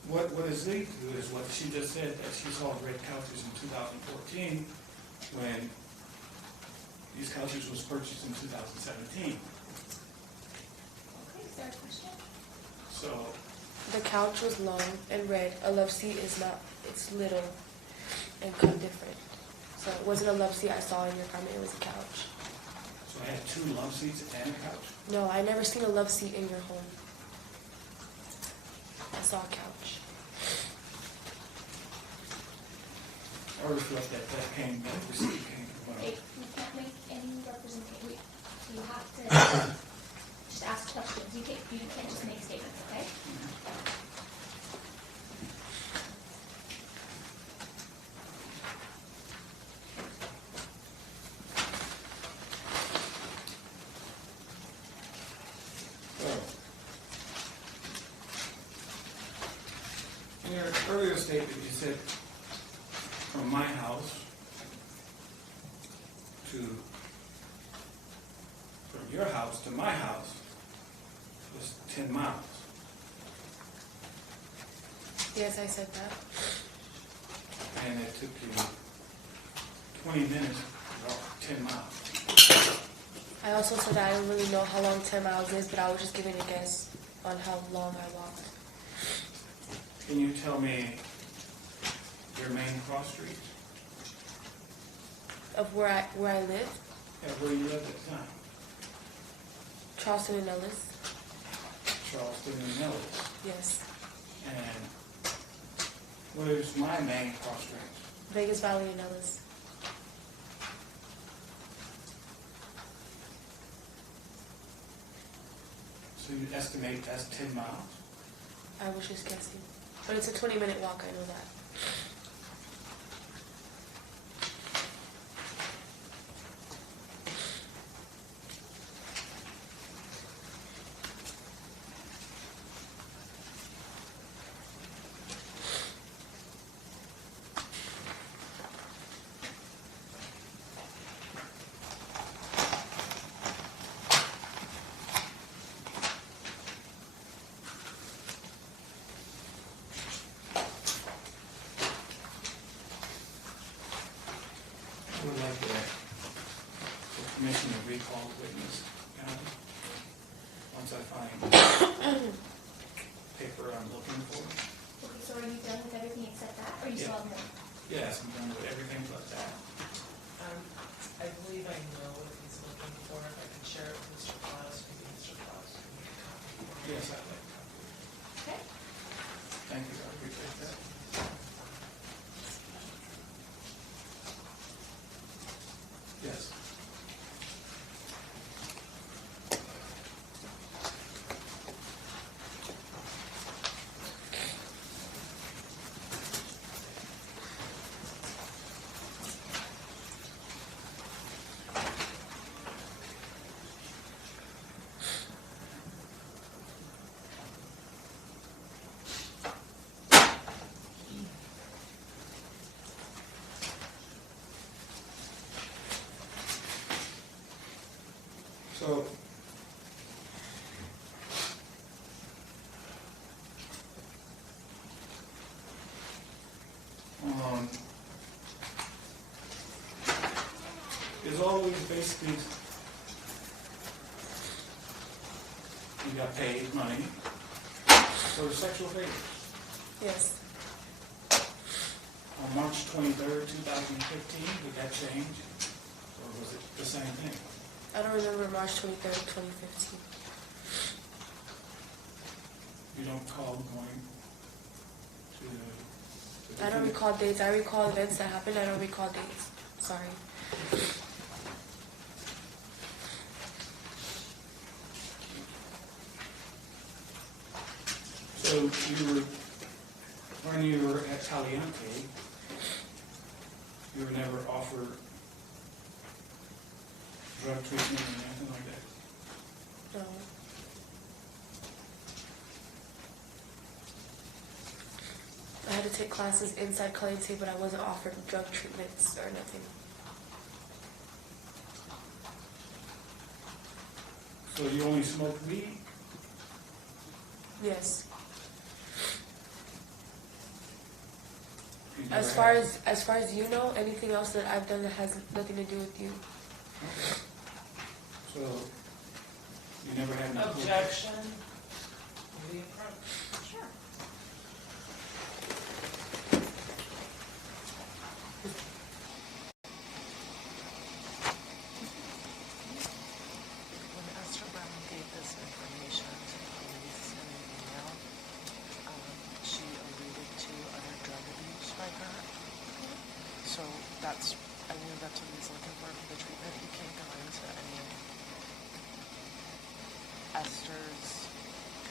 What is lead to is what she just said, that she saw red couches in 2014, when these couches was purchased in 2017. Okay, is there a question? So, The couch was long and red. A love seat is not. It's little and cut different. So it wasn't a love seat I saw in your comment. It was a couch. so I had 2 love seats and a couch. No, I never seen a love seat in your home. I saw a couch. I reflect that came, that receipt came from, Hey, you can't make any representation. You have to just ask questions. You can't just make statements, okay? earlier statement, you said from my house to, from your house to my house was 10 miles. Yes, I said that. And it took you 20 minutes to walk 10 miles. I also said that I don't really know how long 10 miles is, but I was just giving a guess on how long I walked. Can you tell me your main cross streets? Of where I live, Yeah, where you lived at the time? Charleston and Ellis. Charleston and Nellis. Yes. And where's my main cross streets? Vegas Valley and Ellis. So you estimate that's 10 miles? I was just guessing. But it's a 20-minute walk, I know that. I would like the permission to recall the witness, County, once I find paper I'm looking for. Okay, so are you done with everything except that, or you still have more? Yes, I'm done with everything but that. I believe I know what he's looking for. If I can share it with Mr. Claus, maybe Mr. Claus can make a copy for me. Yes, I'd like to. Okay. Thank you, I appreciate that. Yes. So, it's always basically, you got paid money for sexual favors. Yes. On March 23rd, 2015, did that change? Or was it the same thing? I don't remember March 23rd, 2015. You don't recall going to... I don't recall dates. I recall events that happened. I don't recall dates. Sorry. So you were, when you were at Caliente, you were never offered drug treatment or anything like that? No. I had to take classes inside Caliente, but I wasn't offered drug treatments or nothing. So you only smoked weed? Yes. You never As far as you know, anything else that I've done that has nothing to do with you. Okay. So you never had no... Objection. The approach. Sure. When Esther Brown gave this information to the police in an email, she alluded to other drug abuse by her. So that's, I knew that's what he was looking for the treatment. He can't go into any of Esther's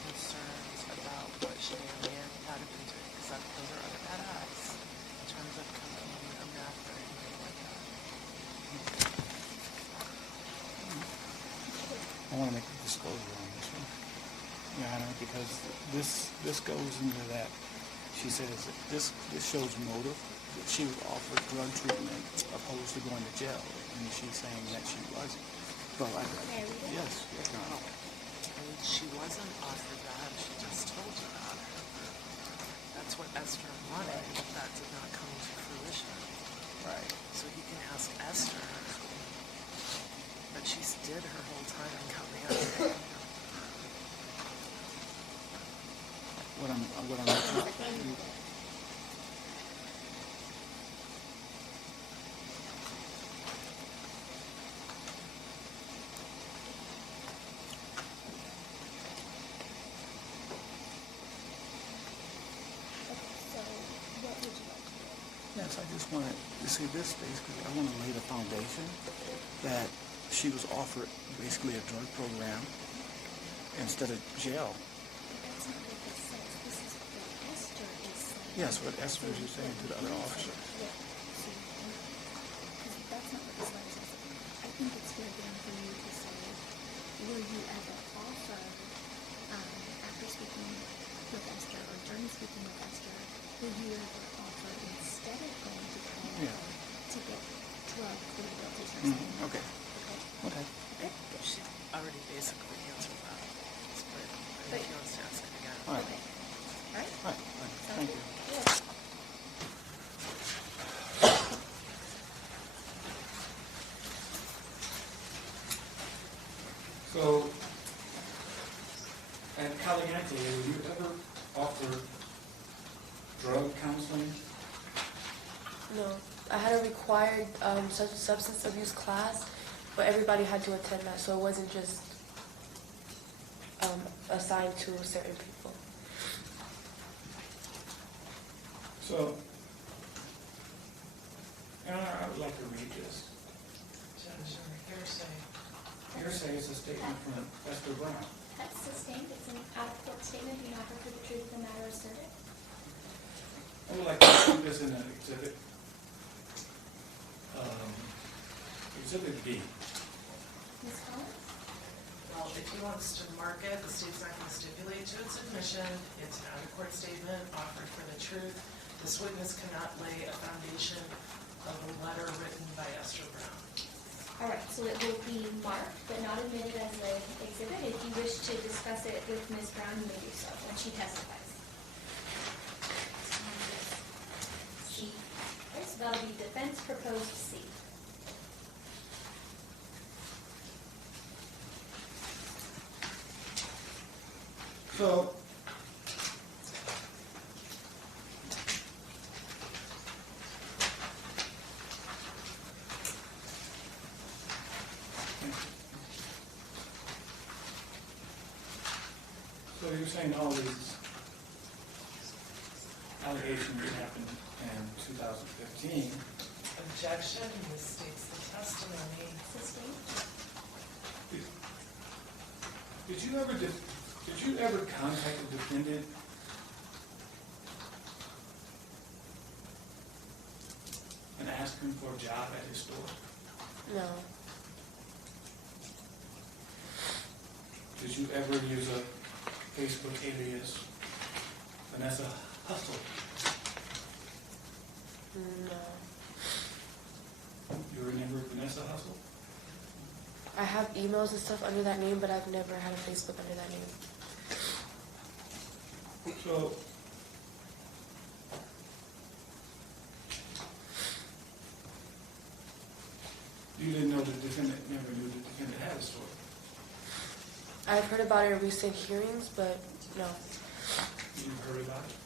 concerns about what she may or may not have been doing, because those are other bad acts in terms of cocaine or meth or anything like that. I want to make a disclosure on this one, Your Honor, because this goes into that she says that this shows motive, that she was offered drug treatment opposed to going to jail, and she's saying that she wasn't. Well, May I read it? yes, Your Honor. And she wasn't offered that, she just told you that. That's what Esther wanted, but that did not come to fruition. Right. So he can ask Esther, but she did her whole time in command. What I'm So, what would you like to do? Yes, I just want to see this basically. I want to lay the foundation that she was offered basically a drug program instead of jail. That's not what this says. This is what Esther is saying. Yes, what Esther is saying to the other officer. Yeah. So, because that's not what this letter says. I think it's fair game for you to say, were you ever offered, after speaking with Esther or during speaking with Esther, were you ever offered instead of going to Colorado Yeah. to get drug rehabilitation? or Mm, something? okay. Okay. Okay. Okay. She already basically answered that. But I think he wants to ask it again. All right. Okay. All right. All right. All right. Thank you. Yeah. So, at Caliente, were you ever offered drug counseling? No, I had a required substance abuse class, but everybody had to attend that, so it wasn't just assigned to certain people. So, Your Honor, I would like to read this. Judge, or hearsay. Hearsay is a statement from Esther Brown. That's sustained. It's an out-of-court statement. You not heard the truth of the matter asserted. I would like to put this in an exhibit. Exhibit B. Ms. Collins? Well, if he wants to mark it, the state's not going to stipulate to its admission. It's an out-of-court statement offered for the truth. This witness cannot lay a foundation of a letter written by Esther Brown. All right, so it will be marked but not admitted as an exhibit. If you wish to discuss it with Ms. Brown, you may do so when she testifies. C. All right, so that'll be defense proposed C. So, you're saying all these allegations happened in 2015. Objection, this states the testimony. Sustained? Did you ever contact the defendant and ask him for a job at his store? No, Did you ever use a Facebook alias, Vanessa Hustle? no. You were never Vanessa Hustle? I have emails and stuff under that name, but I've never had a Facebook under that name. So, you didn't know the defendant, never knew the defendant had a store? I've heard about it in recent hearings, but no. You heard about it?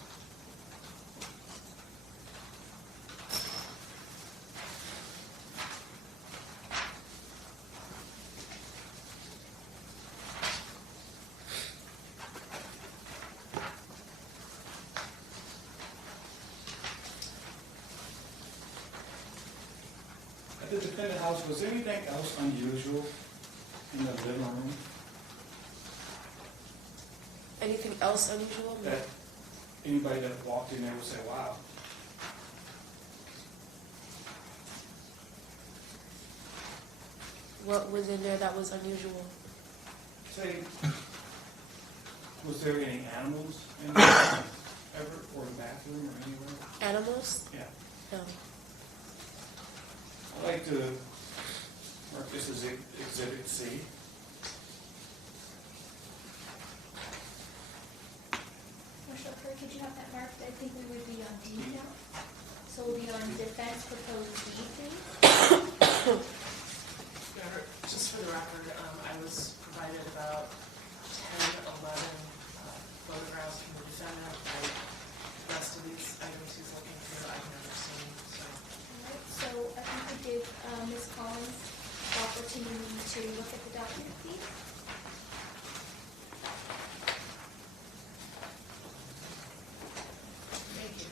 At the defendant's house, was there anything else unusual in the living room Anything else unusual? No. that anybody that walked in there would say, wow? What was in there that was unusual? Say, was there any animals in there? ever, or the bathroom or anywhere? Animals? Yeah. No. I'd like to mark this as Exhibit C. Marshall Kerr, could you have that marked? I think we would be on D now. So we'll be on defense proposed D, please. Just for the record, I was provided about 10, 11 photographs from the defendant. The rest of these items he's looking through, I've never seen, so. Alright, so I think we give Ms. Collins the opportunity to look at the document, please. Thank you.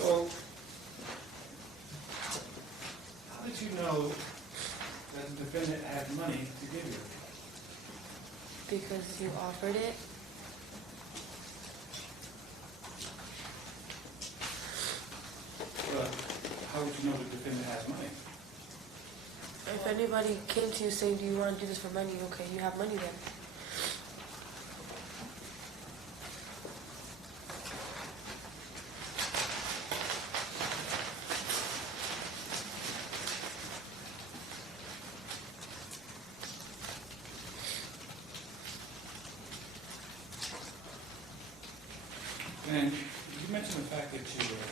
So, how did you know that the defendant had money to give you? Because you offered it. Well, how would you know the defendant has money? If anybody came to you saying, do you want to do this for money? Okay, you have money then. And you mentioned the fact that you were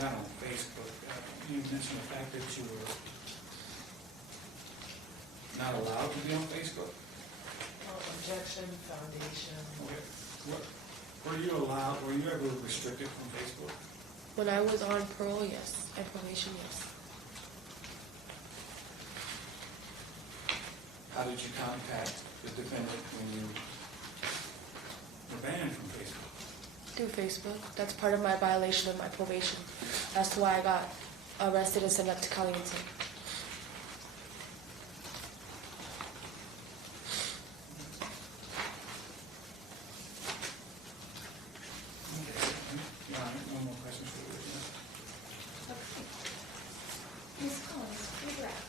not on Facebook. You mentioned the fact that you were not allowed to be on Facebook. Objection, foundation. Okay. Were you allowed, were you ever restricted from Facebook? When I was on parole, yes. And probation, yes. How did you contact the defendant when you were banned from Facebook? Through Facebook. That's part of my violation of my probation. That's why I got arrested and sent up to Caliente. Okay. Yeah, no more questions for you. Okay. Ms. Collins, redirect.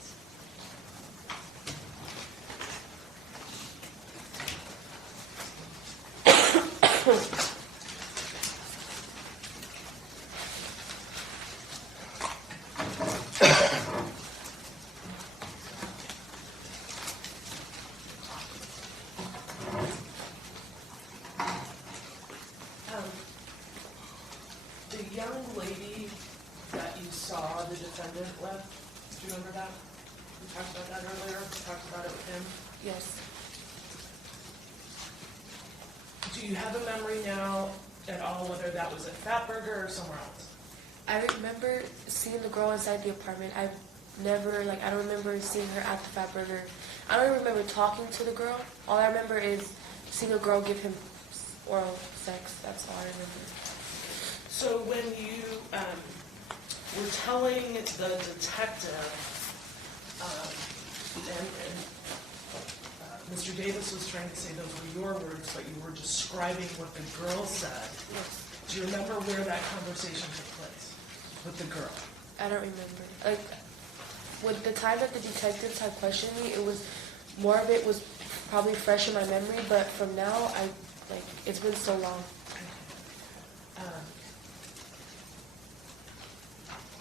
The young lady that you saw the defendant with, do you remember that? We talked about that earlier, we talked about it with him. Yes. Do you have a memory now at all whether that was at Fatburger or somewhere else? I remember seeing the girl inside the apartment. I don't remember seeing her at the Fat Burger. I don't remember talking to the girl. All I remember is seeing a girl give him oral sex. That's all I remember. So when you were telling the detective, and Mr. Davis was trying to say those were your words, but you were describing what the girl said. Yes. Do you remember where that conversation took place with the girl? I don't remember. Like, with the time that the detectives had questioned me, it was more of it was probably fresh in my memory, but from now, it's been so long.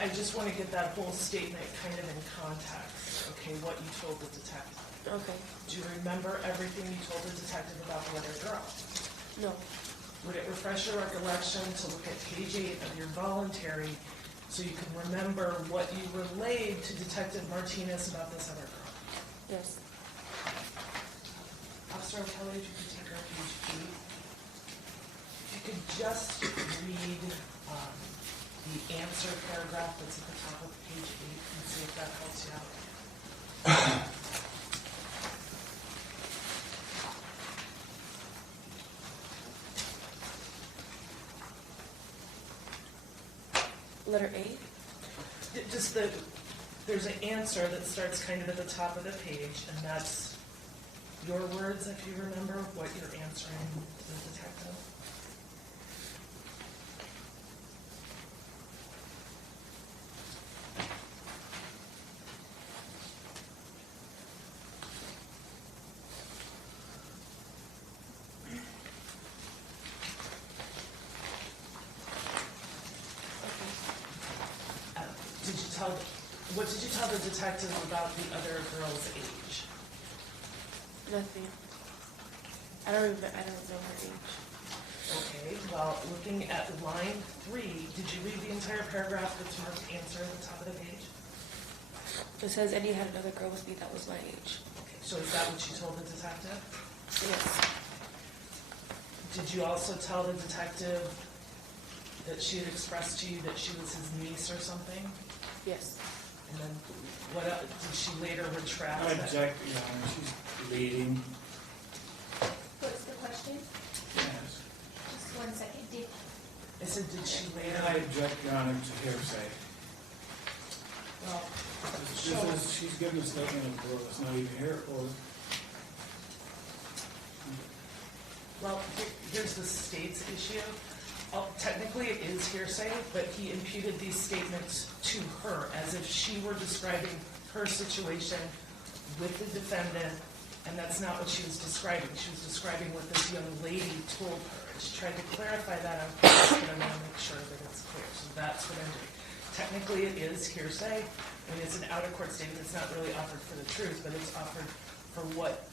I just want to get that whole statement kind of in context, okay, what you told the detective. Okay. Do you remember everything you told the detective about the other girl? No. Would it refresh your recollection to look at page 8 of your voluntary so you can remember what you relayed to Detective Martinez about this other girl? Yes. Officer O'Kelly, if you could take her to page 8. If you could just read the answer paragraph that's at the top of page 8 and see if that helps you out. Letter A? Just there's an answer that starts kind of at the top of the page, and that's your words, if you remember, what you're answering to the detective. What did you tell the detective about the other girl's age? Nothing. I don't know her age. Okay, well, looking at line 3, did you read the entire paragraph that's marked answer at the top of the page? It says Eddie had another girl with me that was my age. Okay, so is that what you told the detective? Yes. Did you also tell the detective that she had expressed to you that she was his niece or something? Yes. And then what else, did she later retract I that? object, Your Honor, she's leading. What's the question? Yes. Just 1 second. I said, did she And later? I object, Your Honor, to hearsay. Well, She's given a statement of girl that's not even here, or well, here's the state's issue. Technically, it is hearsay, but he imputed these statements to her as if she were describing her situation with the defendant, and that's not what she was describing. She was describing what this young lady told her. And she tried to clarify that on purpose, but I want to make sure that it's clear. So that's what I'm doing. Technically, it is hearsay. I mean, it's an out-of-court statement. It's not really offered for the truth, but it's offered for what,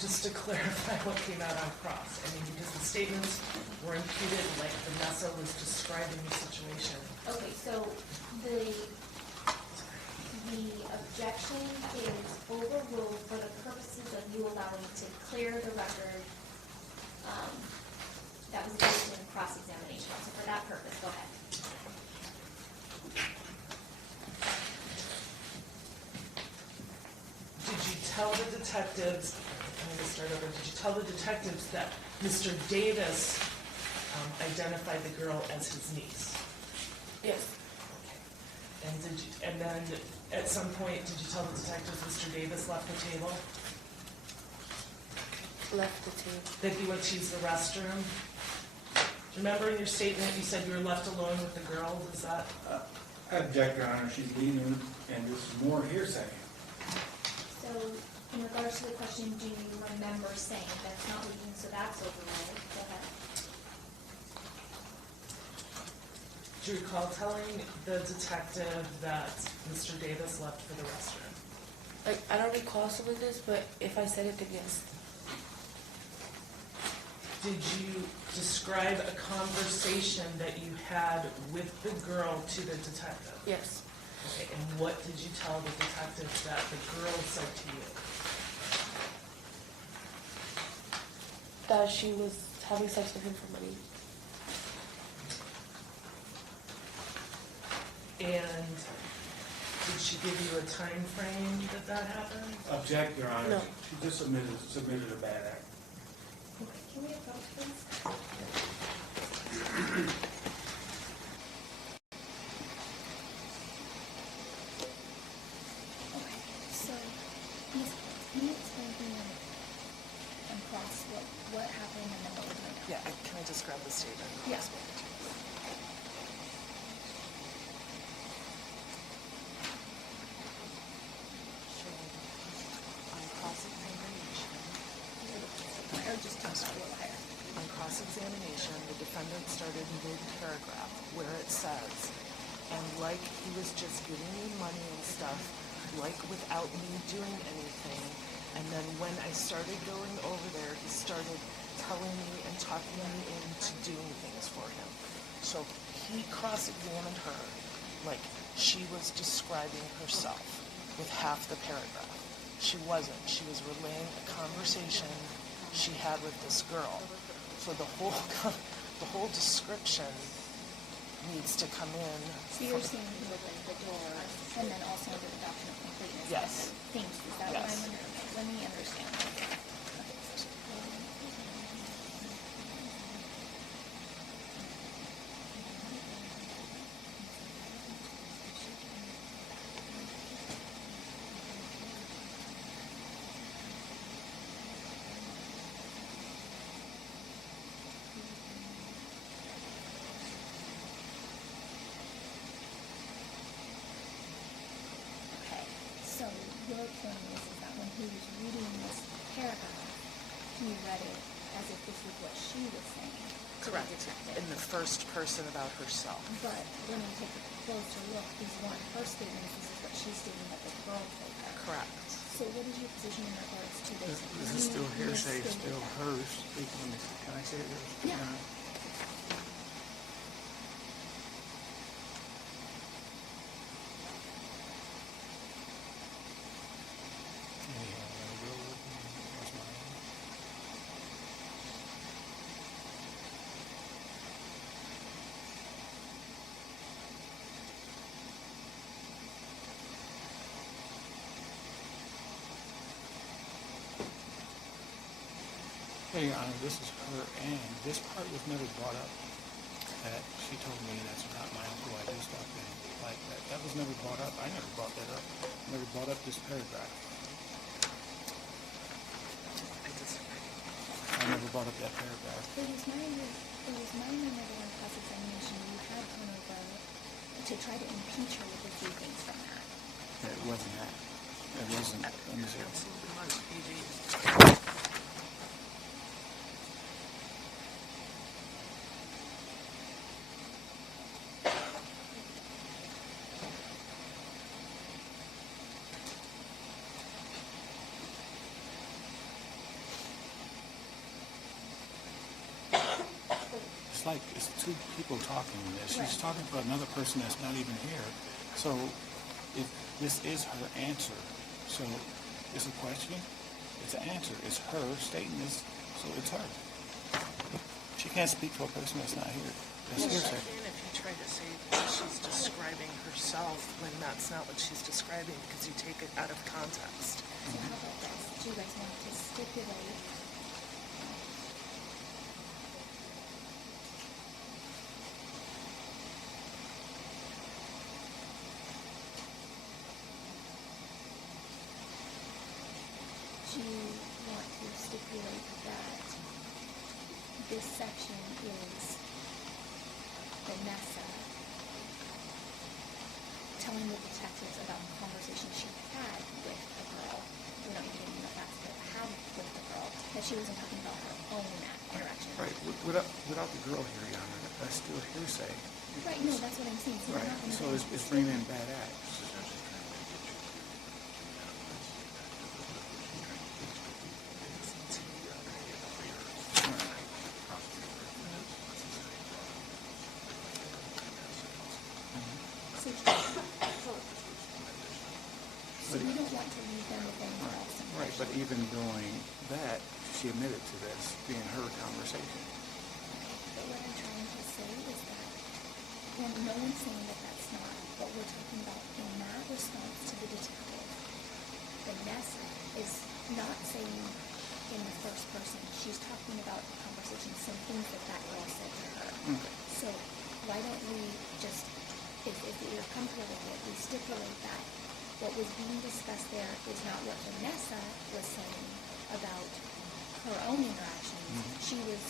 just to clarify what came out on cross. I mean, because the statements were imputed like Vanessa was describing the situation. Okay, so the objection is overruled for the purposes of you allowing to clear the record. That was based on cross-examination. So for that purpose, go ahead. Did you tell the detectives, I'm going to start over, did you tell the detectives that Mr. Davis identified the girl as his niece? Yes. Okay. And then at some point, did you tell the detectives Mr. Davis left the table? Left the table. That he went to use the restroom? Remember in your statement, you said you were left alone with the girl, is that? I object, Your Honor, she's leading, and this is more hearsay. So in regards to the question, do you remember saying that's not leading, so that's overruled? Go ahead. Do you recall telling the detective that Mr. Davis left for the restroom? Like, I don't recall some of this, but if I said it, then yes. Did you describe a conversation that you had with the girl to the detective? Yes. Okay, and what did you tell the detective that the girl said to you? That she was having sex with him for money. And did she give you a time frame that happened? Object, Your Honor. No. She just submitted a bad act. Can we approach, please? Okay, so, Ms. Potts, can you explain to me and cross what happened and then what we're doing now? Yeah, can I just grab the statement? and I'll Yeah. explain it to you? So, on cross-examination, Or just talk a little higher. On cross-examination, the defendant started mid-paragraph where it says, and like he was just giving me money and stuff, like without me doing anything. And then when I started going over there, he started telling me and talking me into doing things for him. So he cross-examined her like she was describing herself with half the paragraph. She wasn't. She was relaying a conversation she had with this girl. So the whole description needs to come in. So you're saying he opened the door and then also under the doctrine of completeness. Yes. Thanks. Is that Yes. what I'm under? Okay, let me understand. Okay, so your point is that when he was reading this paragraph, he read it as if this is what she was saying. to the Correct. detective. In the first person about herself. But when you take a closer look, these weren't her statements, this is what she's stating that the girl told her. Correct. So what is your position in regards to this? This is still You hearsay, misstated still that. hers speaking. Can I say it? Yeah. Hey, Your Honor, this is her, and this part was never brought up. That she told me that's not my uncle. I do stuff and like that. That was never brought up. I never brought that up. Never brought up this paragraph. I disagree. I never brought up that paragraph. It was my memory on cross-examination, you had gone over to try to impeach her with a few things from that. It wasn't that. It wasn't. Let me see. Absolutely was, PG. It's like it's two people talking in this. She's Right. talking about another person that's not even here. So if this is her answer, so it's a question, it's an answer. It's her stating this, so it's her. She can't speak for a person that's not here. That's Well, hearsay. again, if you try to say that she's describing herself when that's not what she's describing because you take it out of context. So how about this? Do you guys want to stipulate? Do you want to stipulate that this section is Vanessa telling the detectives about the conversation she had with the girl, we're not getting into the facts, but had with the girl, that she wasn't talking about her own interaction. Right. Without the girl here, Your Honor, that's still hearsay. Right, no, that's what I'm saying. So we're Right. not gonna So get it's into bringing in bad acts. So we don't want to leave them with any false Right, but impression. even doing that, she admitted to this being her conversation. But what I'm trying to say is that, when no one's saying that that's not what we're talking about in that response to the detective, Vanessa is not saying in the first person. She's talking about a conversation, some things that girl said to her. Okay. So why don't we just, if you're comfortable with it, we stipulate that what was being discussed there is not what Vanessa was saying about her own interactions. She was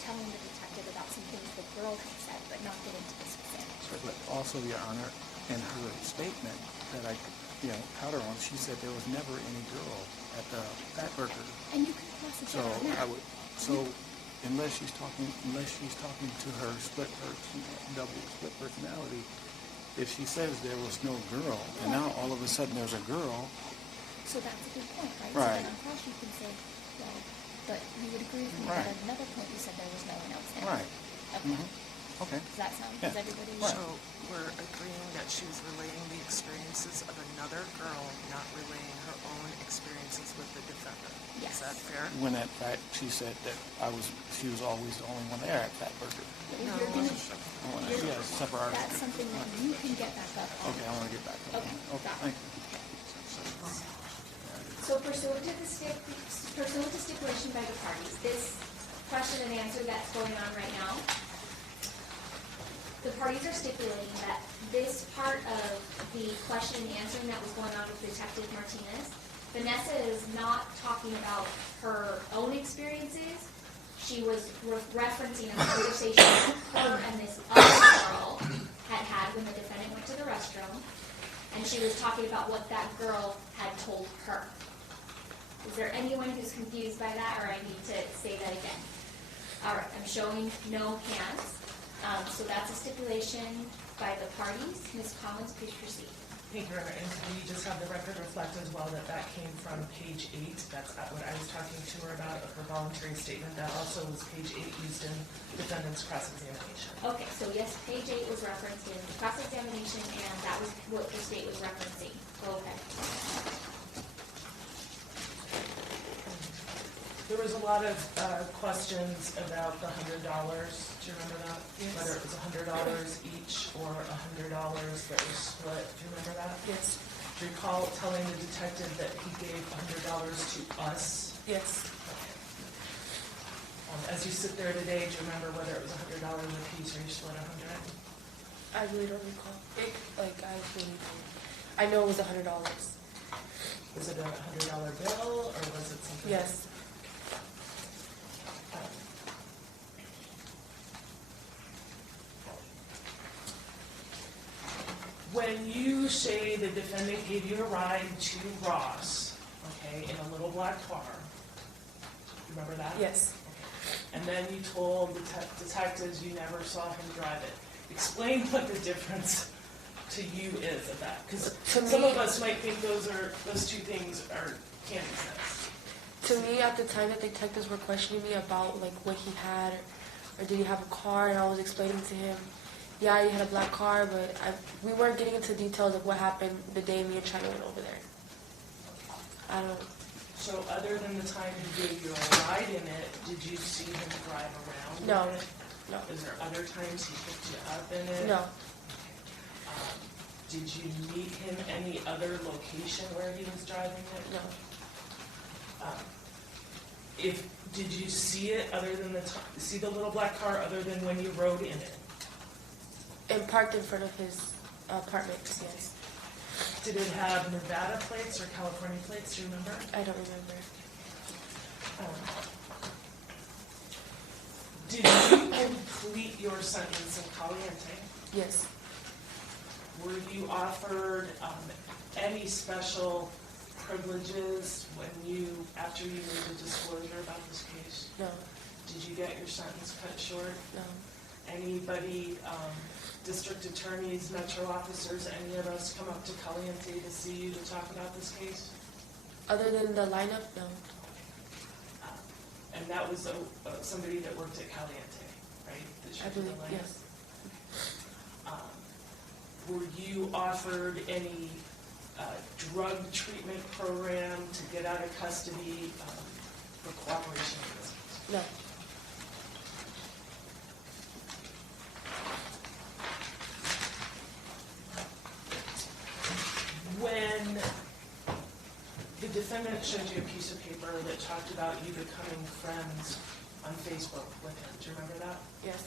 telling the detective about some things the girl had said, but not get into the specifics. But also, Your Honor, in her statement that I, caught her on, she said there was never any girl at the Fat Burger. And you can cross each So other on that. I would, unless she's talking to her split personality, if she says there was no girl, and now all of a sudden there's a girl. So that's a good point, right? Right. So then on cross you can say, well, but you would agree with me Right. that at another point you said there was no one else there. Right. Okay. Okay. Does that sound, Yeah. does everybody? Right. So we're agreeing that she was relaying the experiences of another girl, not relaying her own experiences with the defendant. Yes. Is that fair? When in fact she said that she was always the only one there at Fat Burger. But if No. you're gonna, She had a separate argument. that's something that you can get back up on. Okay, I want to get back on Okay, that. Okay, got it. thank you. So pursuant to stipulation by the parties, this question and answer that's going on right now, the parties are stipulating that this part of the question and answering that was going on with Detective Martinez, Vanessa is not talking about her own experiences. She was referencing a conversation her and this other girl had when the defendant went to the restroom, and she was talking about what that girl had told her. Is there anyone who's confused by that, or I need to say that again? All right, I'm showing no hands. So that's a stipulation by the parties. Ms. Collins, please proceed. Thank you, Your Honor. And we just have the record reflect as well that that came from page 8. That's what I was talking to her about, of her voluntary statement. That also was page 8 used in defendant's cross-examination. Okay, so yes, page 8 was referenced in cross-examination, and that was what the state was referencing. Go ahead. There was a lot of questions about the $100. Do you remember that? Yes. Whether it was $100 each or $100 that was split. Do you remember that? Yes. Do you recall telling the detective that he gave $100 to us? Yes. As you sit there today, do you remember whether it was $100 a piece or you split 100? I really don't recall. I know it was $100. Was it a $100 bill or was it something? Yes. When you say the defendant gave you a ride to Ross, okay, in a little black car, remember that? Yes. And then you told the detectives you never saw him drive it. Explain what the difference to you is of that, because To some me- of us might think those two things are candy sets. To me, at the time that the detectives were questioning me about like what he had, or did he have a car, and I was explaining to him, yeah, he had a black car, but we weren't getting into details of what happened the day me and China went over there. I don't. So other than the time he gave you a ride in it, did you see him drive around No. in it? No. Is there other times he picked you up in it? No. Did you meet him any other location where he was driving it? No. Did you see it other than see the little black car other than when you rode in it? And parked in front of his apartment. Yes. Did it have Nevada plates or California plates? Do you remember? I don't remember. Did you complete your sentence in Caliente? Yes. Were you offered any special privileges after you made the disclosure about this case? No. Did you get your sentence cut short? No. Anybody, district attorneys, metro officers, any of us come up to Caliente to see you to talk about this case? Other than the lineup, no. And that was somebody that worked at Caliente, right? That I showed you believe the lineup? yes. Were you offered any drug treatment program to get out of custody for cooperation with this? No. When the defendant showed you a piece of paper that talked about you becoming friends on Facebook with him. Do you remember that? Yes.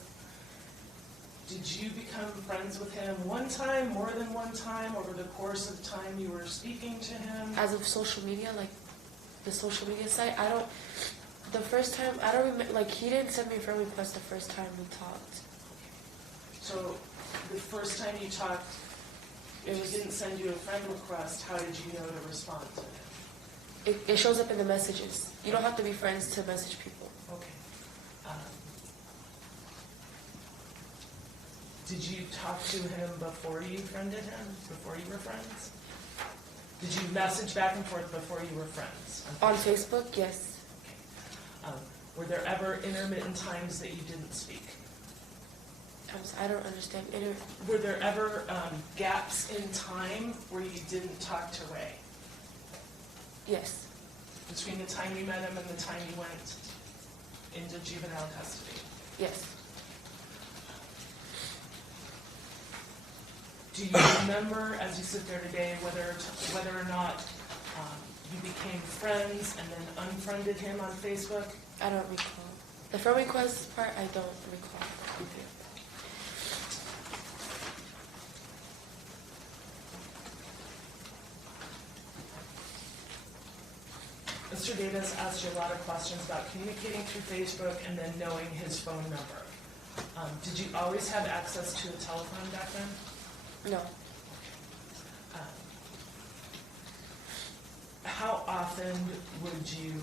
Did you become friends with him one time, more than one time, over the course of time you were speaking to him? As of social media, like the social media site, the first time, I don't remember, like he didn't send me a friend request the first time we talked. So the first time you talked, if he didn't send you a friend request, how did you know to respond to him? It shows up in the messages. You don't have to be friends to message people. Okay. Did you talk to him before you friended him? Before you were friends? Did you message back and forth before you were friends? On Facebook, yes. Okay. Were there ever intermittent times that you didn't speak? I don't understand. Were there ever gaps in time where you didn't talk to Ray? Yes. Between the time you met him and the time you went into juvenile custody? Yes. Do you remember, as you sit there today, whether or not you became friends and then unfriended him on Facebook? I don't recall. The friend request part, I don't recall. Mr. Davis asked you a lot of questions about communicating through Facebook and then knowing his phone number. Did you always have access to a telephone back then? No. How often would you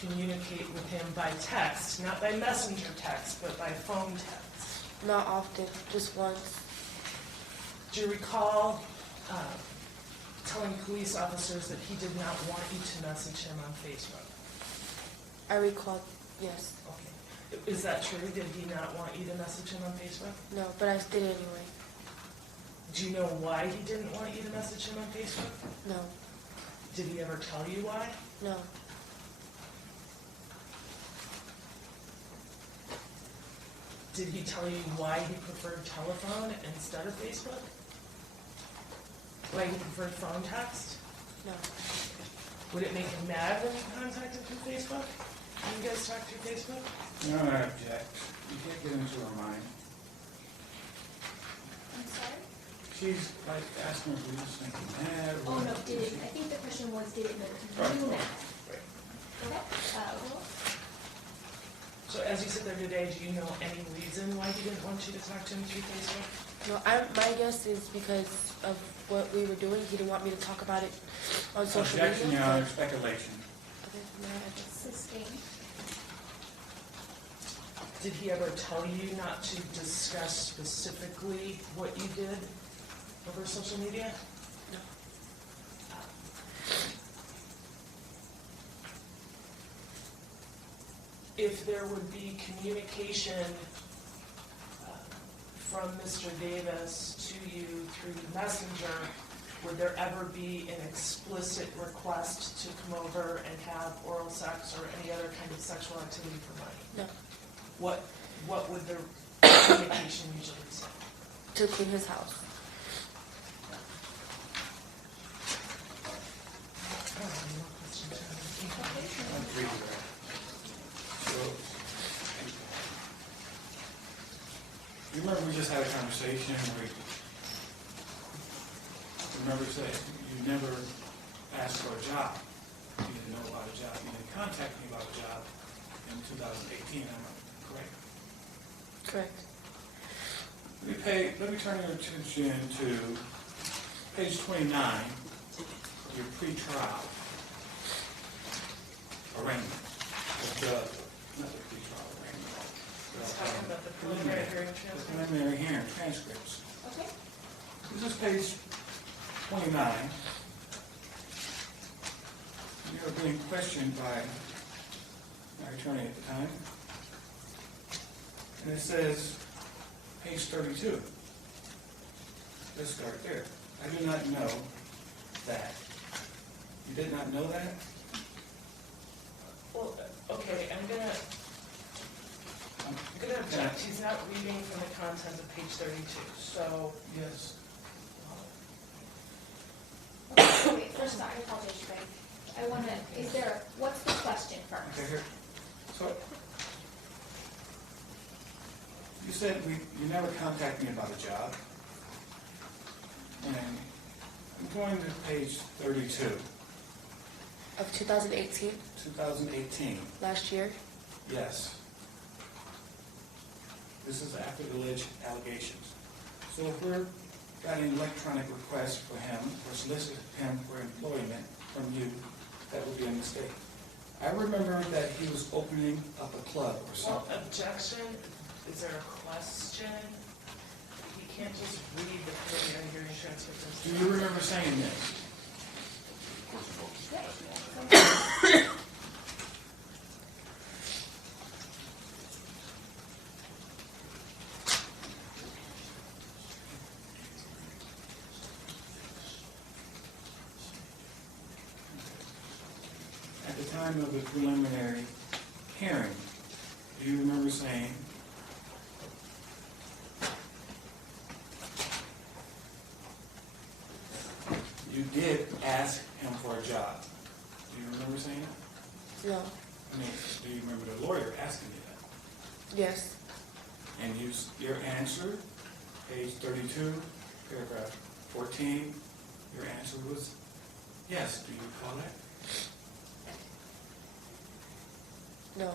communicate with him by text, not by messenger text, but by phone text? Not often, just once. Do you recall telling police officers that he did not want you to message him on Facebook? I recall, yes. Okay. Is that true? Did he not want you to message him on Facebook? No, but I did it anyway. Do you know why he didn't want you to message him on Facebook? No. Did he ever tell you why? No. Did he tell you why he preferred telephone instead of Facebook? Why he preferred phone text? No. Would it make him mad when you contacted through Facebook? When you guys talk through Facebook? No, I object. You can't get into her mind. I'm sorry? She's like asking if we just think mad. Oh, no, I think the question was, did it make you mad? Okay, Will? So as you sit there today, do you know any reason why he didn't want you to talk to him through Facebook? No, my guess is because of what we were doing. He didn't want me to talk about it on social Objection, media. Your Honor, speculation. Okay, no, I just- Sustained. Did he ever tell you not to discuss specifically what you did over social media? No. If there would be communication from Mr. Davis to you through Messenger, would there ever be an explicit request to come over and have oral sex or any other kind of sexual activity for money? No. What would the communication usually say? To clean his house. I don't have any more questions. I agree with that. So, you remember we just had a conversation where remember you said you never asked for a job. You didn't know about a job. You didn't contact me about a job in 2018, am I correct? Correct. Let me turn your attention to page 29 of your pre-trial arraignment. Not the pre-trial arraignment. Let's talk about the preliminary hearing The transcript. preliminary hearing transcripts. Okay. This is page 29. You are being questioned by my attorney at the time. And it says, page 32. Let's start there. I do not know that. You did not know that? Well, okay, I'm gonna object. He's not reading from the content of page 32, so. Yes. Okay, wait, first off, I apologize, Greg. I wanna, what's the question Okay, first? here. So, you said you never contacted me about a job. And I'm going to page 32, Of 2018, 2018. last year. Yes. This is after the alleged allegations. So if we're got an electronic request for him, or solicited him for employment from you, that would be a mistake. I remember that he was opening up a club or Well, something. objection, is there a question? You can't just read the preliminary hearing transcript. Do you remember saying this? At the time of the preliminary hearing, do you remember saying, you did ask him for a job? Do you remember saying that? No. I mean, do you remember the lawyer asking you that? Yes. And your answer, page 32, paragraph 14, your answer was yes. Do you recall that? No.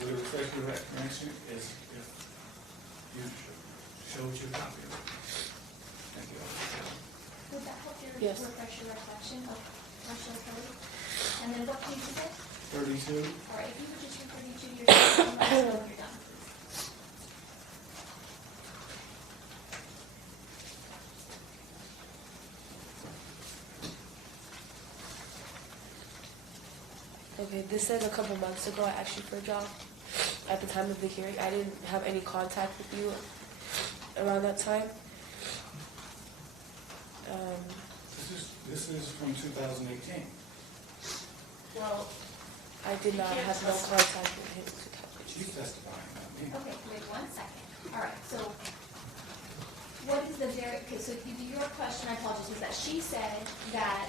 Would it reflect your recollection is if you showed your copy of it? Thank you. Would that help your, Yes. refresh your recollection of Marshall Code? And then what page is it? 32. All right, if you would just read 32 to yourself and let us know when you're done. Okay, this says a couple months ago I asked you for a job. At the time of the hearing, I didn't have any contact with you around that time. This is from 2018. Well, I did not have no contact with him. She's testifying, not me. Okay, wait 1 second. All right, so what is the okay, so your question, I apologize, was that she said that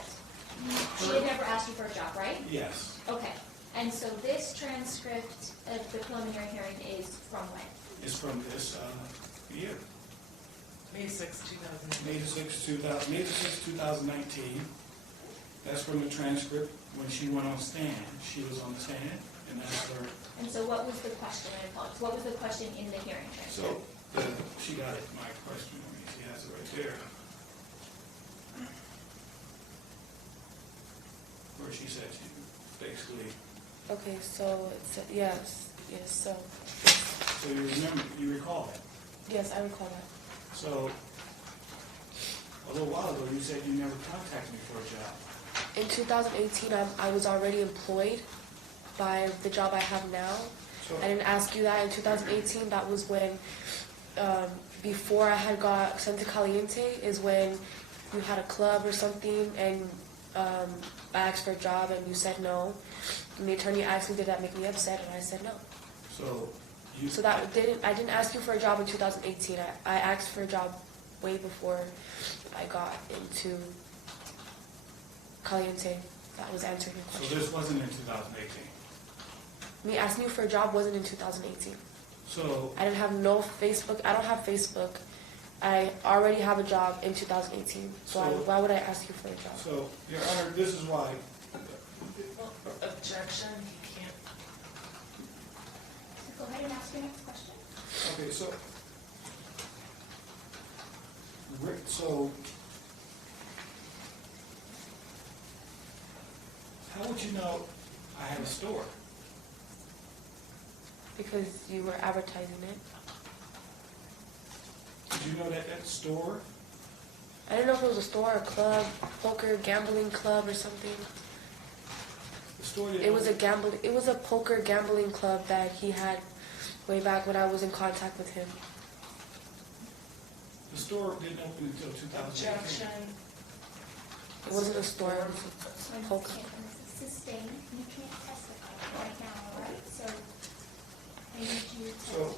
she had never asked you for a job, right? Yes. Okay, and so this transcript of the preliminary hearing is from when? It's from this year. May 6, 2008. May 6, 2019. That's from the transcript when she went on stand. She was on the stand, and that's her. And so what was the question, I apologize, what was the question in the hearing transcript? So she got it, my question. I mean, she has it right there. Where she said she basically. Okay, so it's yes, so So you remember, you recall that. yes, I recall that. So a little while ago, you said you never contacted me for a job. In 2018, I was already employed by the job I have now. So I didn't ask you that in 2018. That was when, before I had got sent to Caliente, is when you had a club or something, and I asked for a job, and you said no. And the attorney asked me, did that make me upset? And I said no. So you. So I didn't ask you for a job in 2018. I asked for a job way before I got into Caliente. That was answering your So question. this wasn't in 2018. Me asking you for a job wasn't in 2018. So I didn't have no Facebook. I don't have Facebook. I already have a job in 2018. So why would I ask you for a job? So, Your Honor, this is why. Objection, you can't. Go ahead and ask your next question. Okay, so how would you know I had a store? Because you were advertising it. Did you know that store? I didn't know if it was a store, a club, poker, gambling club or something. The store didn't It was a poker gambling club that he had way back when I was in contact with him. The store didn't open until 2018. Objection. It wasn't a store, it was a poker. This is sustained, you can't testify right now, all right? So I need you to. So,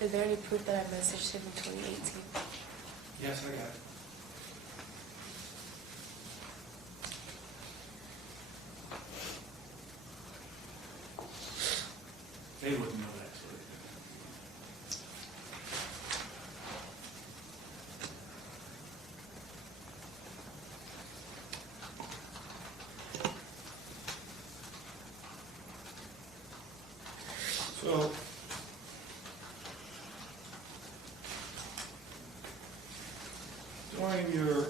Is there any proof that I messaged him in 2018? Yes, I got it. They wouldn't know that, so So, during your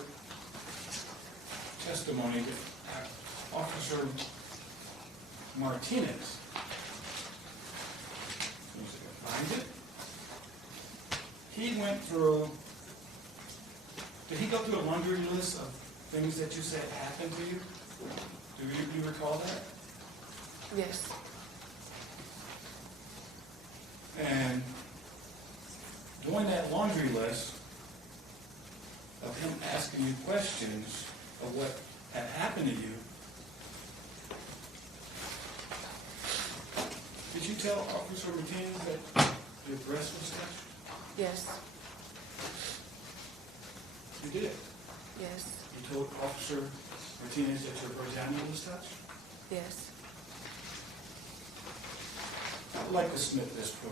testimony, Officer Martinez, let me see if I can find it. He went through, did he go through a laundry list of things that you said happened to you? Do you recall that? Yes. And doing that laundry list of him asking you questions of what had happened to you, did you tell Officer Martinez that your breast was touched? Yes. You did. Yes. You told Officer Martinez that your vagina was touched? Yes. I'd like to submit this for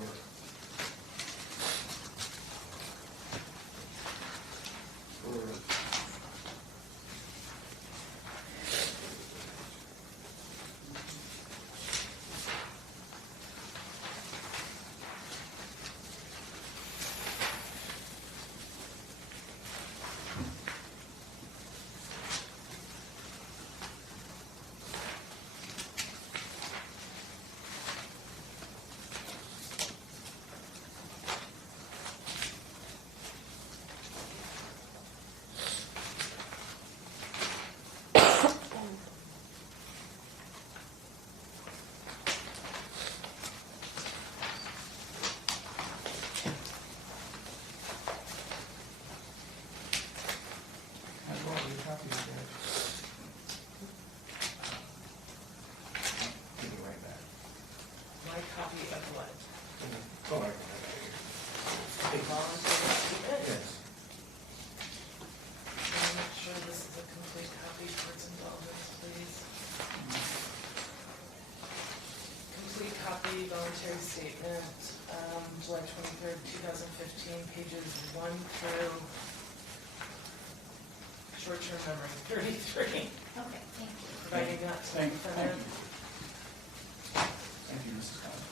I brought you a copy of that. Give it right back. My copy of what? Oh, I got it right here. A voluntary statement? Yes. Can I make sure this is a complete copy for its indulgence, please? Complete copy, voluntary statement, July 23rd, 2015, pages 1 through short-term memory, 33. Okay, thank you. Providing that to the Thank defendant. you. Thank you, Mrs. Collins.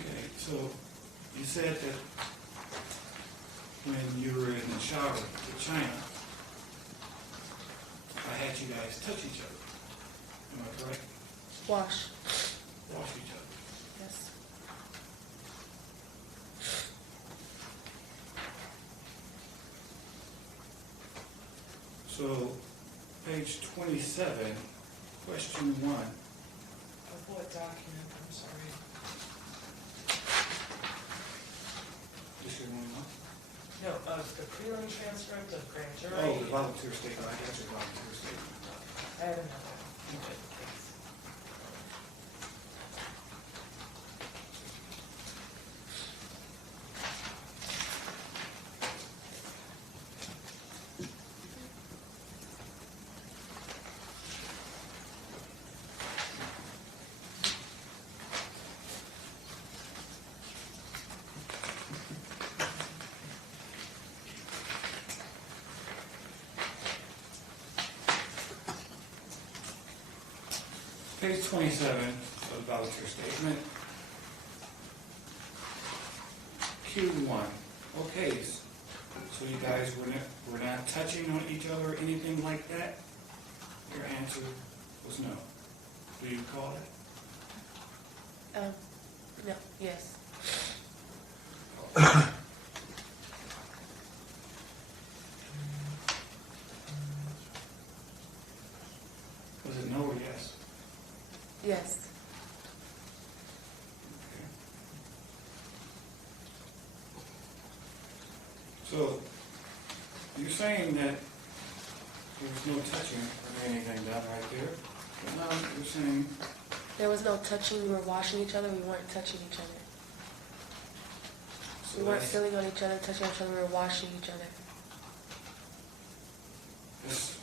Okay, so you said that when you were in the shower with China, I had you guys touch each other. Am I correct? Wash. Wash each other. Yes. So, page 27, question 1. Of what document, I'm sorry. Just your one more? No, of the prelim transcript of grand jury. Oh, the volunteer statement. I got your volunteer statement. I haven't had that. Okay, thanks. Page 27 of the voucher statement. Q1. Okay, so you guys were not touching on each other or anything like that? Your answer was no. Do you recall it? No, yes. Was it no or yes? Yes. Okay. So, you're saying that there was no touching or anything done right there? But now you're saying, There was no touching. We were washing each other. We weren't touching each other. so We weren't that's, feeling on each other, touching each other. We were washing each other. this,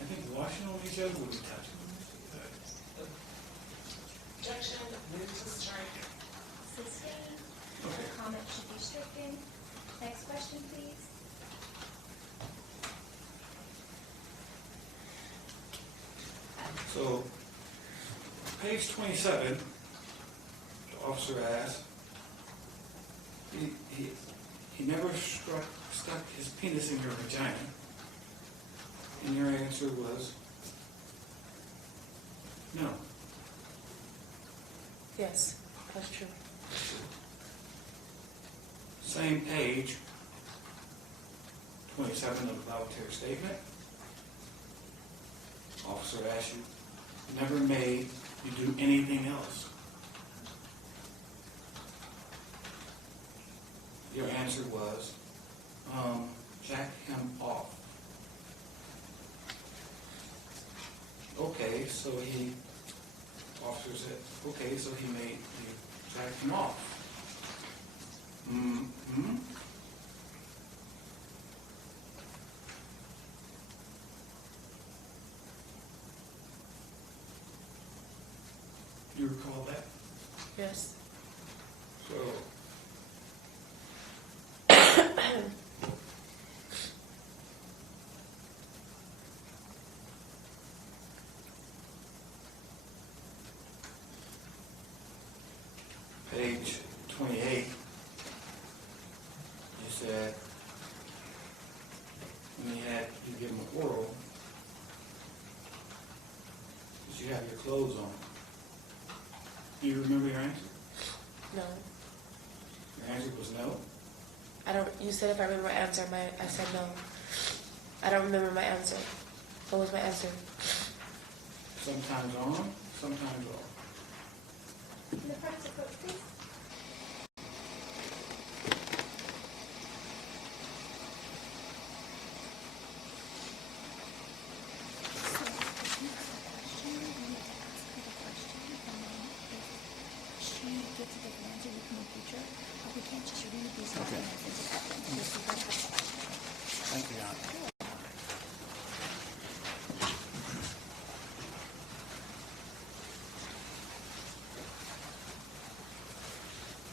I think washing on each other would be touching. Objection, move to strike. Sustained. Okay. The comment should be stricken. Next question, please. So, page 27, the officer asked, he never stuck his penis in your vagina. And your answer was no. Yes, that's true. Same page, 27 of the voluntary statement. Officer asked you, never made you do anything else. Your answer was, jack him off. Okay, so officer said, okay, so he made you jack him off. Mm-hmm. You recall that? Yes. So, page 28, you said when you give him an oral, did you have your clothes on? Do you remember your answer? No. Your answer was no? I don't. You said if I remember my answer, I said no. I don't remember my answer. What was my answer? Sometimes on, sometimes off. The front approach, please. So if you have a question, you need to ask her the question, and then if she gets a different answer, you can repeat her. But we can't just read these documents into evidence. Because we gotta have a question. Thank you, Your Honor.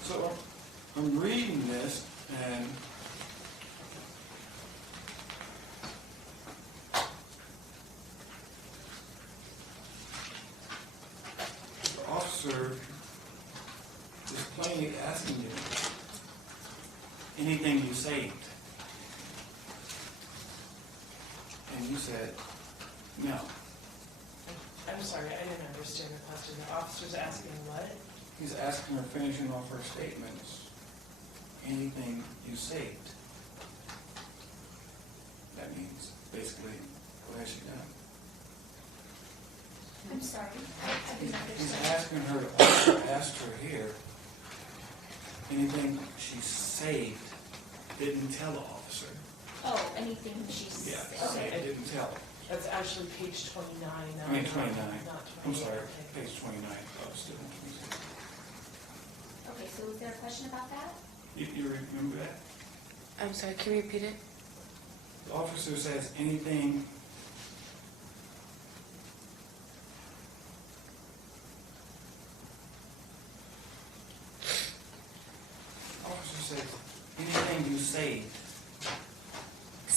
So I'm reading this and the officer is plainly asking you anything you saved. And you said no. I'm sorry, I didn't understand the question. The officer's asking what? He's asking her, finishing off her statements, anything you saved. That means basically, what has she done? I'm sorry. I didn't He's understand. asking her, the officer asked her here, anything she saved, didn't tell the officer. Oh, anything she's. Yeah, Okay. saved, didn't tell. That's actually page 29. I mean, 29. Not 28. I'm sorry, Okay. page 29. I was still on 26. Okay, so was there a question about that? You remember that? I'm sorry. Can you repeat it? The officer says anything. Officer says anything you saved,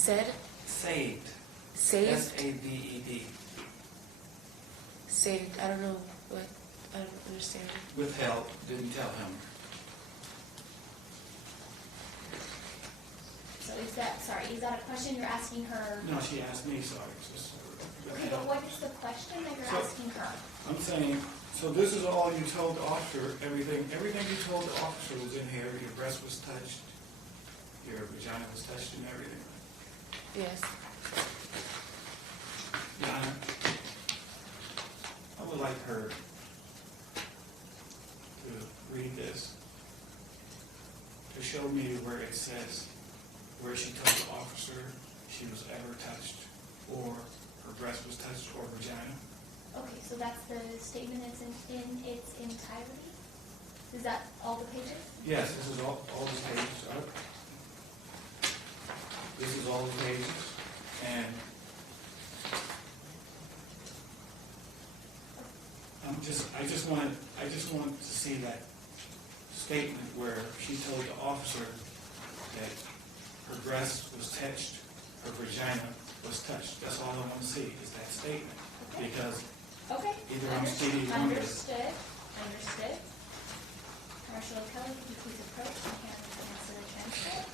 Said? Saved. Saved? S-A-V-E-D. Saved. I don't know what. I don't understand. Withheld, didn't tell him. So is that a question you're asking her? No, she asked me, sorry. Just Okay, but what is the question that you're So- asking her? I'm saying, so this is all you told the officer, everything you told the officer was in here, your breast was touched, your vagina was touched and everything. Yes. Yeah, I would like her to read this, to show me where it says, where she told the officer she was ever touched, or her breast was touched, or vagina. Okay, so that's the statement that's in its entirety? Is that all the pages? Yes, this is all the pages, right? This is all the pages, and I just want to see that statement where she told the officer that her breast was touched, her vagina was touched. That's all I want to see, is that statement. Okay. Because Okay. either I'm Stevie Wonder. Understood. Marshall Kelly, could you please approach and hand answer the transcript?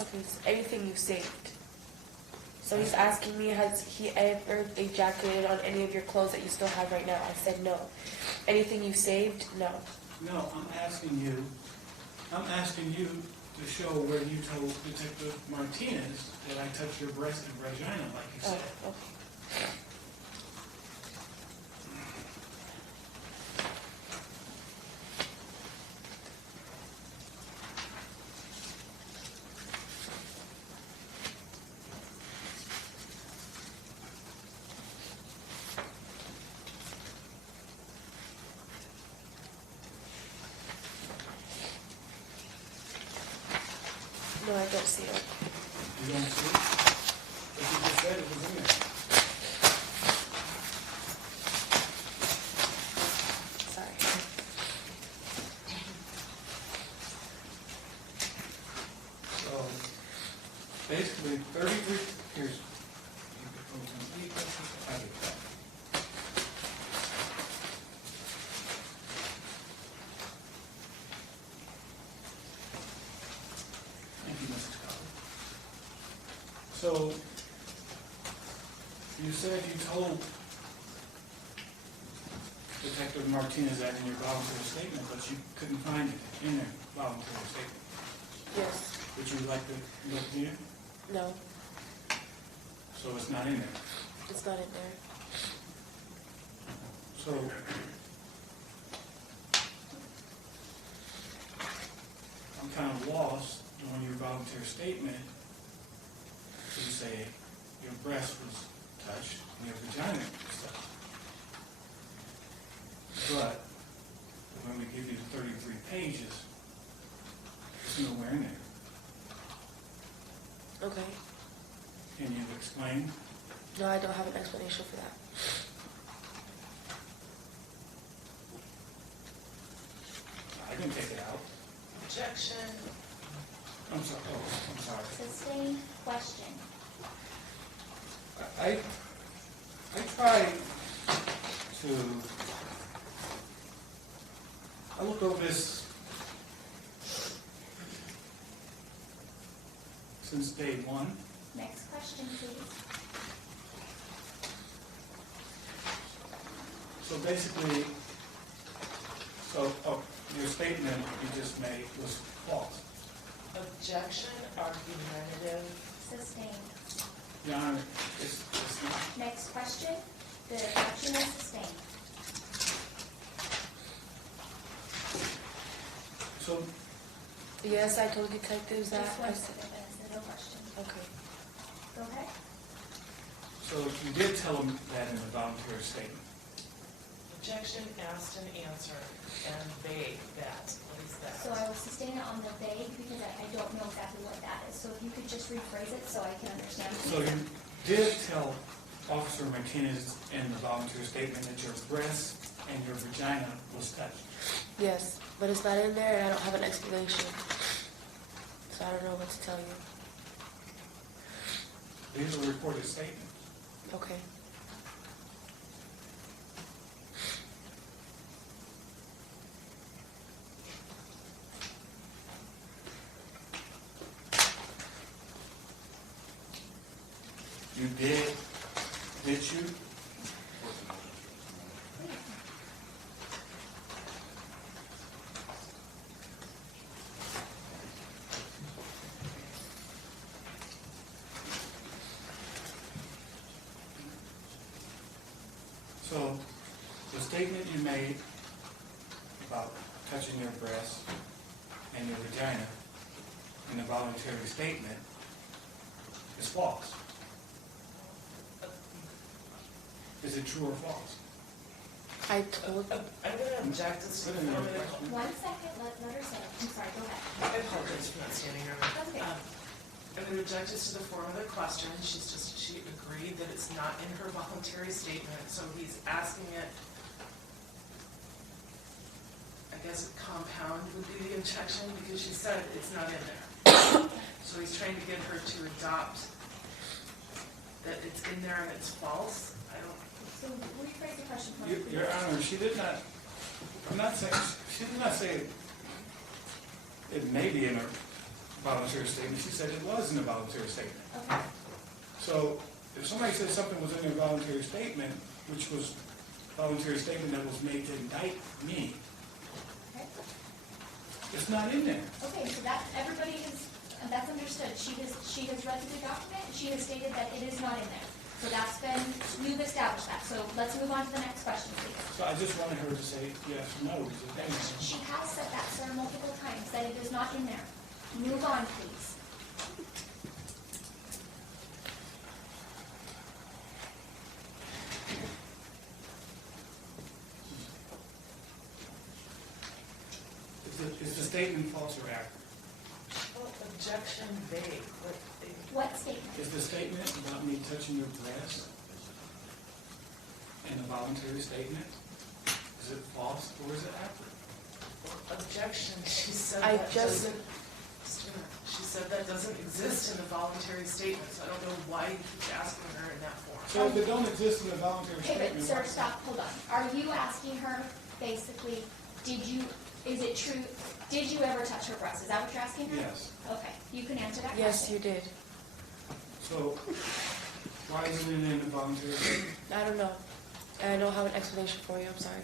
Okay, so anything you saved. So he's asking me, has he ever ejaculated on any of your clothes that you still have right now? I said no. Anything you saved? No. No, I'm asking you to show where you told Detective Martinez that I touched your breast and vagina, like you Oh, said. okay. No, I don't see it. You don't see? But you just said it was in there. Sorry. So, basically, 33, here's, okay. So, you said you told Detective Martinez that in your voluntary statement, but you couldn't find it in their voluntary statement. Yes. Would you like to look again? No, So it's not in there. it's not in there. So, I'm kind of lost on your voluntary statement. You say your breast was touched and your vagina was touched. But when we give you 33 pages, it's nowhere in there. Okay. Can you explain? No, I don't have an explanation for that. I can take it out. Objection. I'm sorry. Oh, I'm sorry. Sustained question. I try to, I look over this since day one. Next question, please. So basically, your statement you just made was false. Objection, argumentative. Sustained. Your Honor, it's not. Next question. The objection is sustained. So, Yes, I told detectives that. Just one second, that's no question. Okay. Go ahead. so you did tell them that in the voluntary statement. Objection, asked and answered, and vague, that. What is that? So I will sustain it on the vague because I don't know exactly what that is. So if you could just rephrase it so I can understand. So you did tell Officer Martinez in the voluntary statement that your breast and your vagina was touched. Yes, but it's not in there and I don't have an explanation. So I don't know what to tell you. These are recorded statements. Okay. You did you? So, the statement you made about touching your breast and your vagina in the voluntary statement is false. Is it true or false? I told. I'm going to object to Put in your affirmative. question. 1 second, let her say it. I'm sorry, go ahead. I apologize for not standing here. That's okay. I'm going to object this to the form of the question. She agreed that it's not in her voluntary statement, so he's asking it. I guess a compound would be the objection because she said it's not in there. So he's trying to get her to adopt that it's in there and it's false. I don't. So rephrase the question for me. Your Honor, she did not, I'm not saying, she did not say it may be in her voluntary statement. She said it was in the voluntary statement. Okay. So if somebody said something was in their voluntary statement, which was a voluntary statement that was made to indict me, Okay. it's not in there. Okay, so that, everybody has, that's understood. She has read through the document, and she has stated that it is not in there. So that's been, you've established that. So let's move on to the next question, please. So I just wanted her to say yes or no. Is it in there? She has said that, sir, multiple times, that it is not in there. Move on, please. Is the statement false or accurate? Well, objection vague. What statement? Is the statement about me touching your breast in the voluntary statement, is it false or is it accurate? Objection, she said I that just- doesn't, she said that doesn't exist in the voluntary statement, so I don't know why you keep asking her in that form. So if it don't exist in the voluntary Okay, statement, but sir, stop, hold on. Are you asking her, basically, is it true, did you ever touch her breast? Is that what you're asking her? yes. Okay, you can answer that Yes, question. you did. So So, why isn't it in the voluntary statement? I don't know. And I don't have an explanation for you, I'm sorry.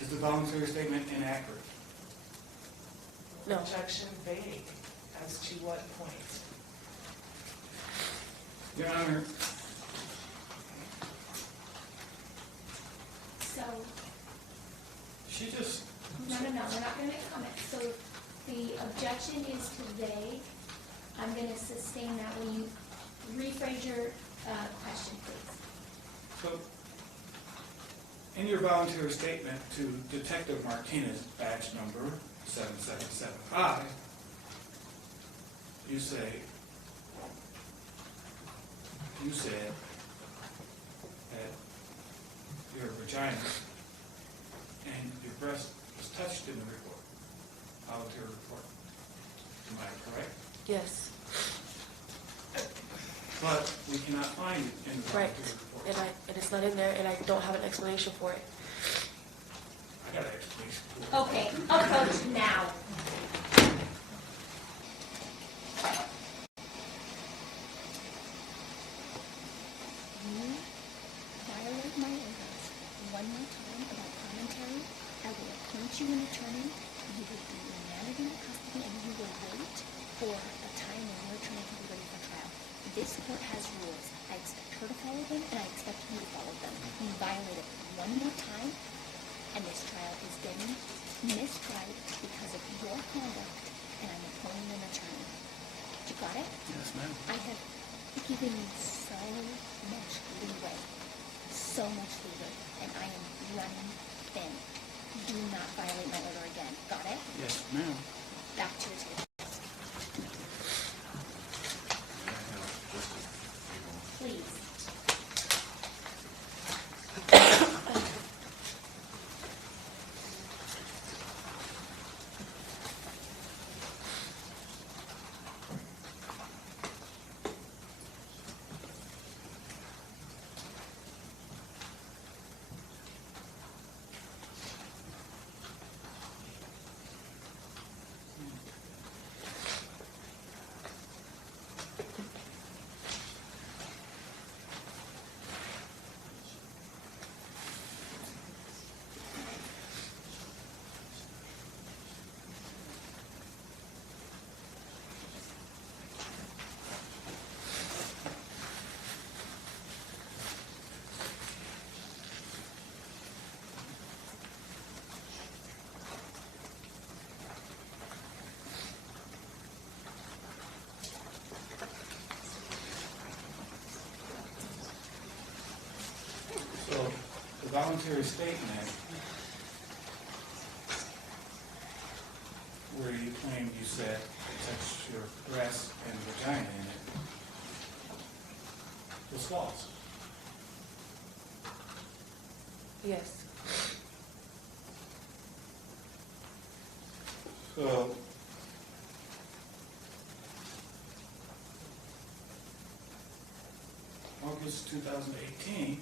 Is the voluntary statement inaccurate? No. Objection vague as to what point? Your Honor, So, she just, no, we're not gonna make comments. So the objection is to vague. I'm gonna sustain that. Will you rephrase your question, please? so, in your voluntary statement to Detective Martinez, badge number 7775, you said that your vagina and your breast was touched in the report, voluntary report. Am I correct? Yes. But we cannot find it in the Right. voluntary report. And it's not in there, and I don't have an explanation for it. I got an explanation for it. Okay, approach now. You violate my orders one more time about commentary, I will appoint you an attorney, you will be remanded into custody, and you will wait for a time when your attorney can be ready for trial. This court has rules. I expect her to follow them, and I expect you to follow them. You violate it one more time, and this trial is getting mistried because of your conduct, and I'm appointing an attorney. You got it? Yes, ma'am. I have given you so much leeway, and I am running thin. Do not violate my order again. Got it? Yes, ma'am. Back to your table. Please. So, the voluntary statement, where you claimed you said it touched your breast and vagina in it, was false. Yes. So, August 2018,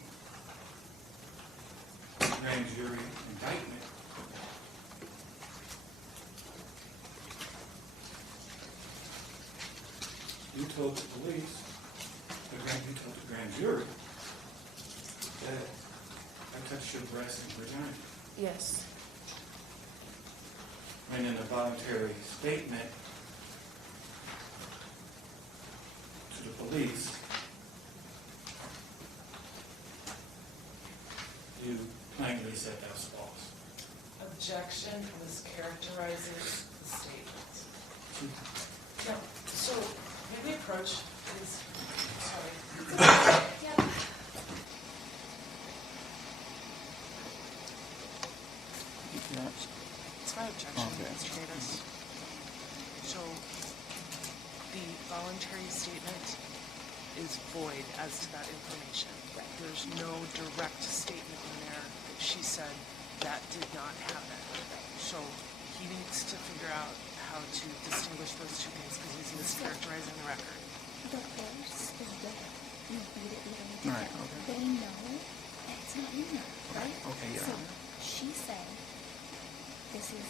grand jury indictment, you told the police, you told the grand jury that I touched your breast and vagina. Yes. And in a voluntary statement to the police, you plainly said that was false. Objection mischaracterizes the statement. No. So, may we approach, please? Sorry. Yep. It's my objection, Mr. Davis. So, the voluntary statement is void as to that information. There's no direct statement in there that she said that did not happen. So, he needs to figure out how to distinguish those two things because he's mischaracterizing the record. The horse is there. You beat it even if Right, okay. they know that it's not in there, right? Okay, yeah. So she said, this is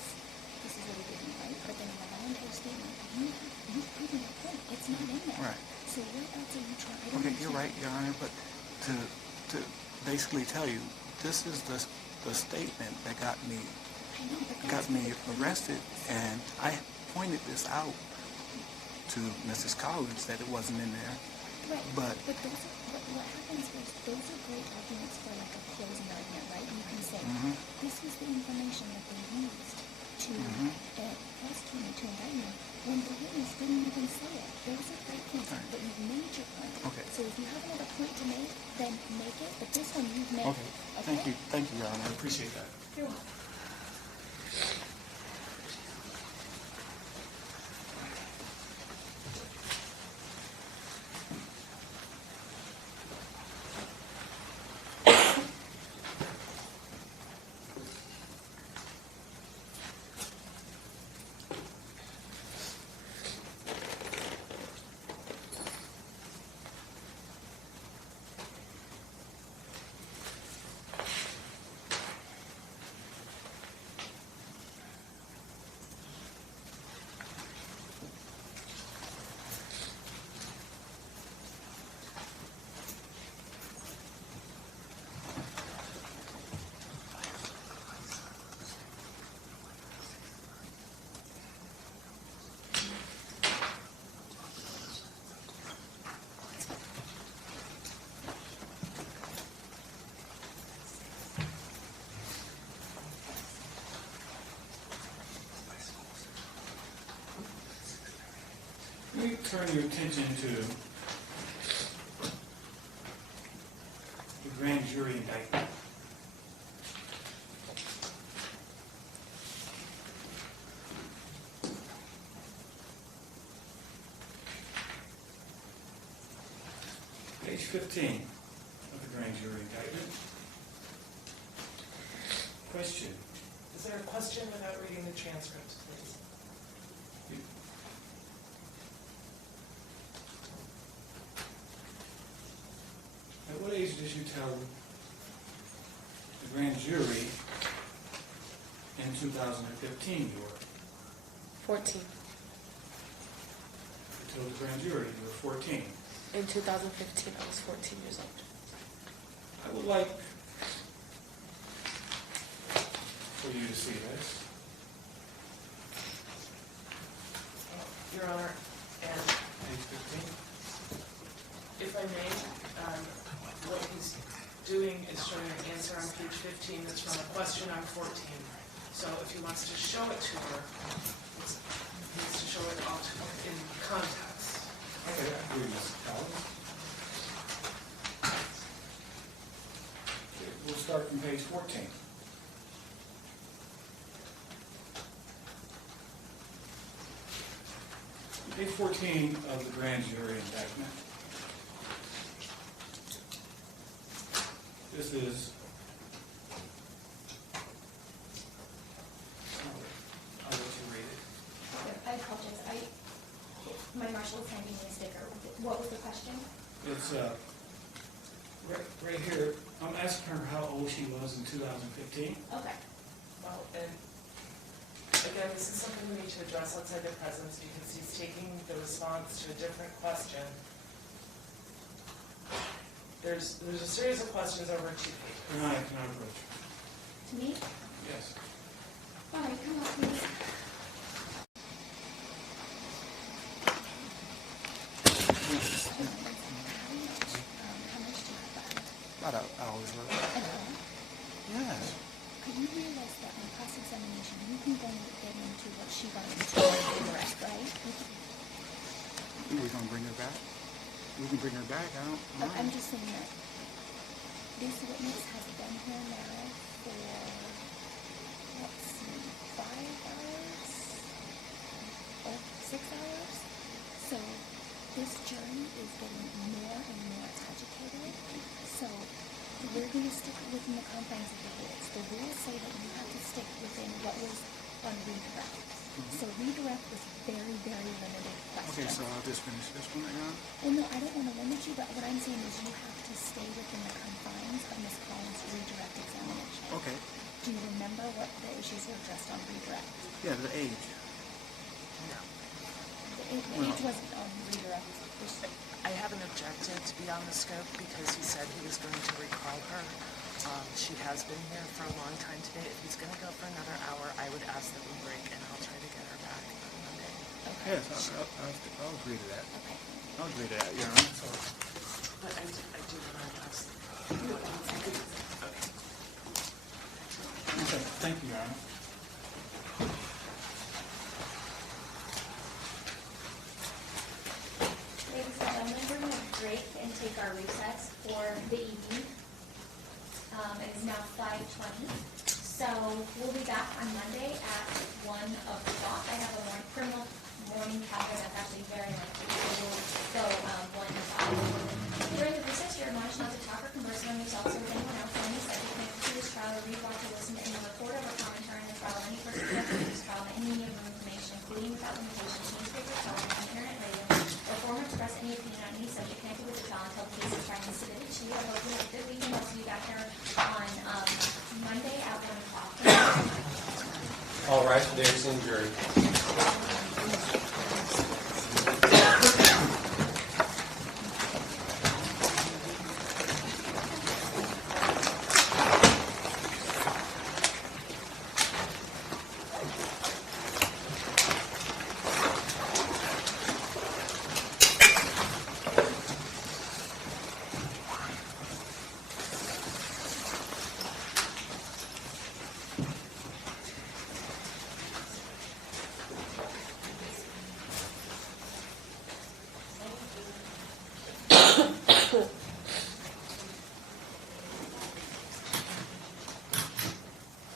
this is what he did, right? But then in the voluntary statement, you've proven your point. It's not in there. Right. So what else are you trying? Okay, you're right, Your Honor, but to basically tell you, this is the statement that got me arrested, and I pointed this out to Mrs. Collins that it wasn't in there. Right. But those are, what happens is those are great arguments for like a closing argument, right? You can say this was the information that they used to prosecute me, to indict me, when the witness didn't even say it. Those are great points, but you've made your point. Okay. So if you have another point to make, then make it. But this one you've made. okay, thank you, Your Honor. I appreciate that. You're welcome. Let me turn your attention to the grand jury indictment. Page 15 of the grand jury indictment. Question. Is there a question without reading the transcript, please? At what age did you tell the grand jury in 2015 you were? 14. You told the grand jury you were 14. In 2015, I was 14 years old. I would like for you to see this. Your Honor, and Page 15. if I may, what he's doing is showing an answer on page 15 that's from a question on 14. So if he wants to show it to her, he needs to show it all to her in context. Okay, I agree, Ms. Collins. Okay, we'll start from page 14. Page 14 of the grand jury indictment. This is, I'll let you read it. I apologize. My marshal is handing me a sticker. What was the question? It's right here. I'm asking her how old she was in 2015. Okay. Well, and again, this is something we need to address outside the presence because he's taking the response to a different question. There's a series of questions over 2 pages. Can I approach? To me? Yes. All right, come on, please. About an hour's worth. Yes. Could you realize that in cross-examination, you can go and get into what she got into in the rest, right? We're going to bring her back? We can bring her back. I don't mind. I'm just saying that this witness has been here now for, let's see, 5 hours? Or 6 hours? So this jury is getting more and more agitated. So we're going to stick within the confines of the rules. The rules say that you have to stick within what was on redirect. So redirect was very, very limited questions. Okay, so I'll just finish this one again. Well, no, I don't want to limit you, but what I'm saying is you have to stay within the confines of Ms. Collins' redirect examination. Okay. Do you remember what the issues were addressed on redirect? Yeah, the age. The age wasn't on redirect. I haven't objected to be on the scope because he said he was going to recall her. She has been here for a long time today. If he's going to go for another hour, I would ask that we break, and I'll try to get her back on Monday. Yes, I'll agree to that. Okay. I'll agree to that, Your Honor. But I do want to ask. Okay, thank you, Your Honor. Ladies and gentlemen, we're going to break and take our recess for the evening. It is now 5:20, so we'll be back on Monday at 1 o'clock. I have a criminal morning calendar that's actually very lengthy, so we'll go 1 to 5. During the recess, you're admonished not to talk or converse among yourselves or with anyone else on any subject connected to this trial, or read, watch, or listen to any report or commentary on the trial, any person connected to this trial, any media of information, including without limitation, newspaper, television, internet, radio, or form or express any opinion on any subject connected with the trial until the case is tried and submitted to you. I hope you have a good weekend. I'll see you back here on Monday at 1 o'clock. All rise for the answering jury.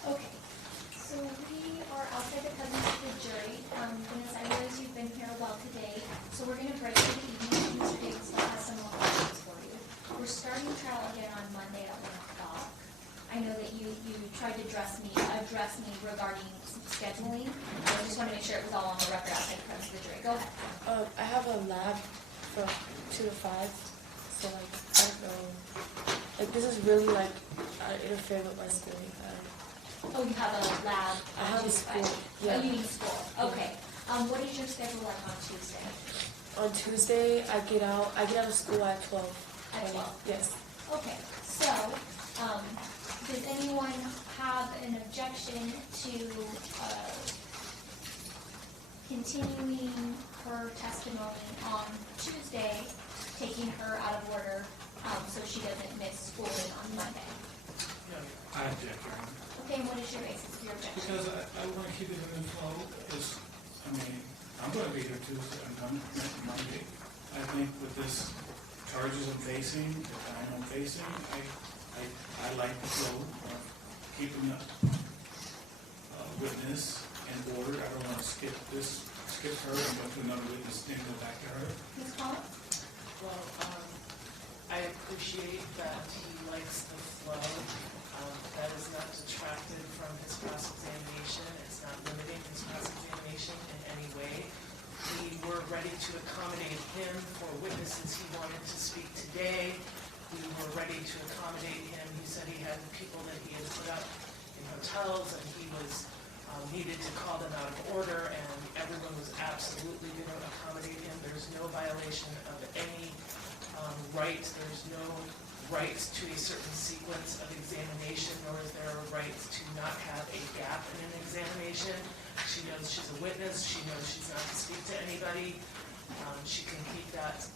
Okay, so we are outside the presence of the jury. Dennis, I realize you've been here a while today, so we're gonna break for the evening. Mr. Davis still has some more questions for you. We're starting trial again on Monday at 1 o'clock. I know that you tried to address me regarding scheduling. I just want to make sure it was all on the record outside the presence of the jury. Go ahead. I have a lab from 2 to 5, so like I don't know. Like this is really like interfering with my schooling. Oh, you have a lab? I have a school, yeah. Oh, you need school, okay. What is your schedule like on Tuesday? On Tuesday, I get out of school at 12. At 12? Yes. Okay, so, does anyone have an objection to, continuing her testimony on Tuesday, taking her out of order, so she doesn't miss schooling on Monday? I object, Your Honor. Okay, and what is your basis for your objection? Because I want to keep it in the flow. I'm going to be here Tuesday, I'm coming next Monday. I think with this charges I'm facing, the time I'm facing, I like the flow of keeping the witness in order. I don't want to skip her and go to another witness, then go back to her. Ms. Collins? Well, I appreciate that he likes the flow. That is not detracted from his cross-examination. It's not limiting his cross-examination in any way. We were ready to accommodate him for witnesses he wanted to speak today. We were ready to accommodate him. He said he had people that he had put up in hotels, and he was needed to call them out of order, and everyone was absolutely going to accommodate him. There's no violation of any right. There's no right to a certain sequence of examination, nor is there a right to not have a gap in an examination. She knows she's a witness. She knows she's not to speak to anybody. She can keep that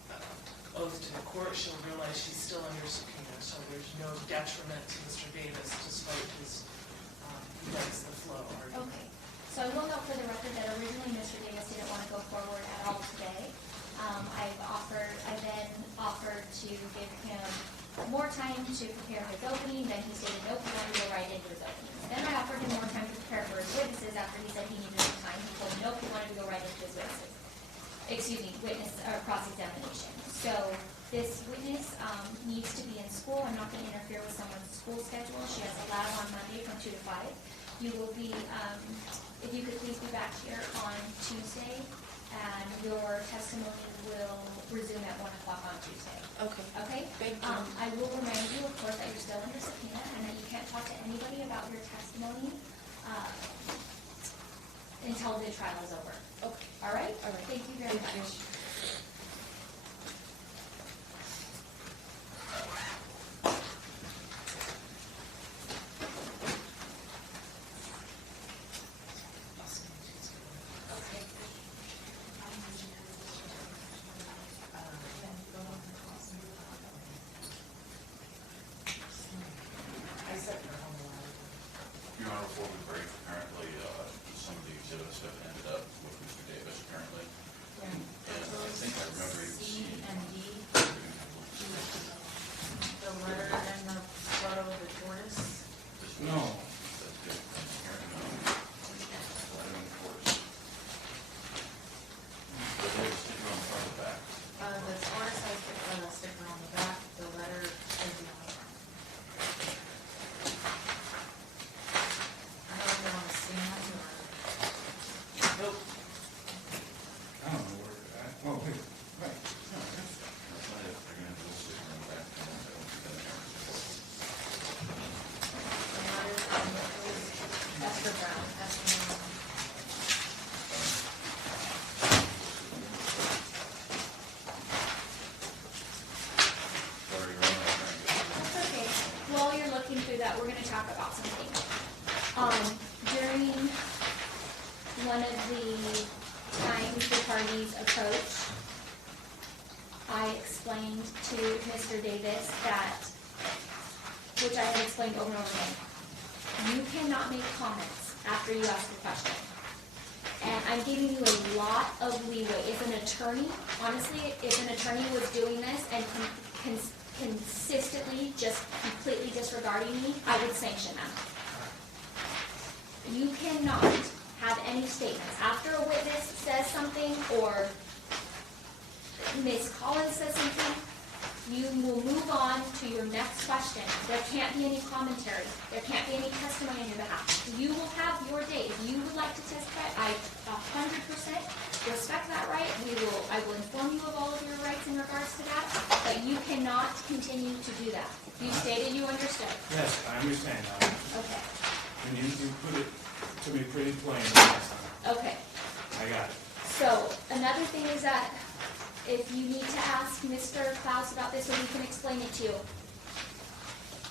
oath to the court. She'll realize she's still under subpoena, so there's no detriment to Mr. Davis despite his he likes the flow argument. Okay, so I will note for the record that originally Mr. Davis didn't want to go forward at all today. I then offered to give him more time to prepare his opening, then he stated nope, he wanted to go right into his opening. Then I offered him more time to prepare for his witnesses after he said he needed more time. He told me nope, he wanted to go right into his witnesses. Witness or cross-examination. So this witness needs to be in school. I'm not going to interfere with someone's school schedule. She has a lab on Monday from 2 to 5. You will be, if you could please be back here on Tuesday and your testimony will resume at 1 o'clock on Tuesday. Okay. Okay? Thank you. I will remind you, of course, that you're still under subpoena and that you can't talk to anybody about your testimony until the trial is over. Okay. All right? All right. Thank you very Thank you. much. Your Honor, before we break, apparently, some of the exhibits have ended up with Mr. Davis, apparently. And I think I remember he was C and D, That's the letter and the photo of the tortoise. No. good. Letter and the course. But they have a sticker on the front of the back. The tortoise has the sticker on the back, the letter is the. I don't know if you want to scan or. Nope. I don't know where it's at. Oh, wait, right. No, that's- That's not it. They're gonna have a little sticker on the back. I don't think that matters. Esther Brown, Esther Brown. Sorry, Your Honor, I'm trying to get That's okay. While you're looking through that, we're gonna talk about something. During one of the times the parties approached, I explained to Mr. Davis that, which I have explained over and over again, you cannot make comments after you ask a question. And I'm giving you a lot of leeway. If an attorney, honestly, if an attorney was doing this and consistently just completely disregarding me, I would sanction them. You cannot have any statements after a witness says something or Ms. Collins says something. You will move on to your next question. There can't be any commentary. There can't be any testimony on your behalf. You will have your day. If you would like to testify, I 100% respect that right. I will inform you of all of your rights in regards to that, but you cannot continue to do that. You stated you understood. Yes, I understand now. Okay. And you put it to me pretty plain last time. Okay. I got it. So another thing is that if you need to ask Mr. Klaus about this, or we can explain it to you.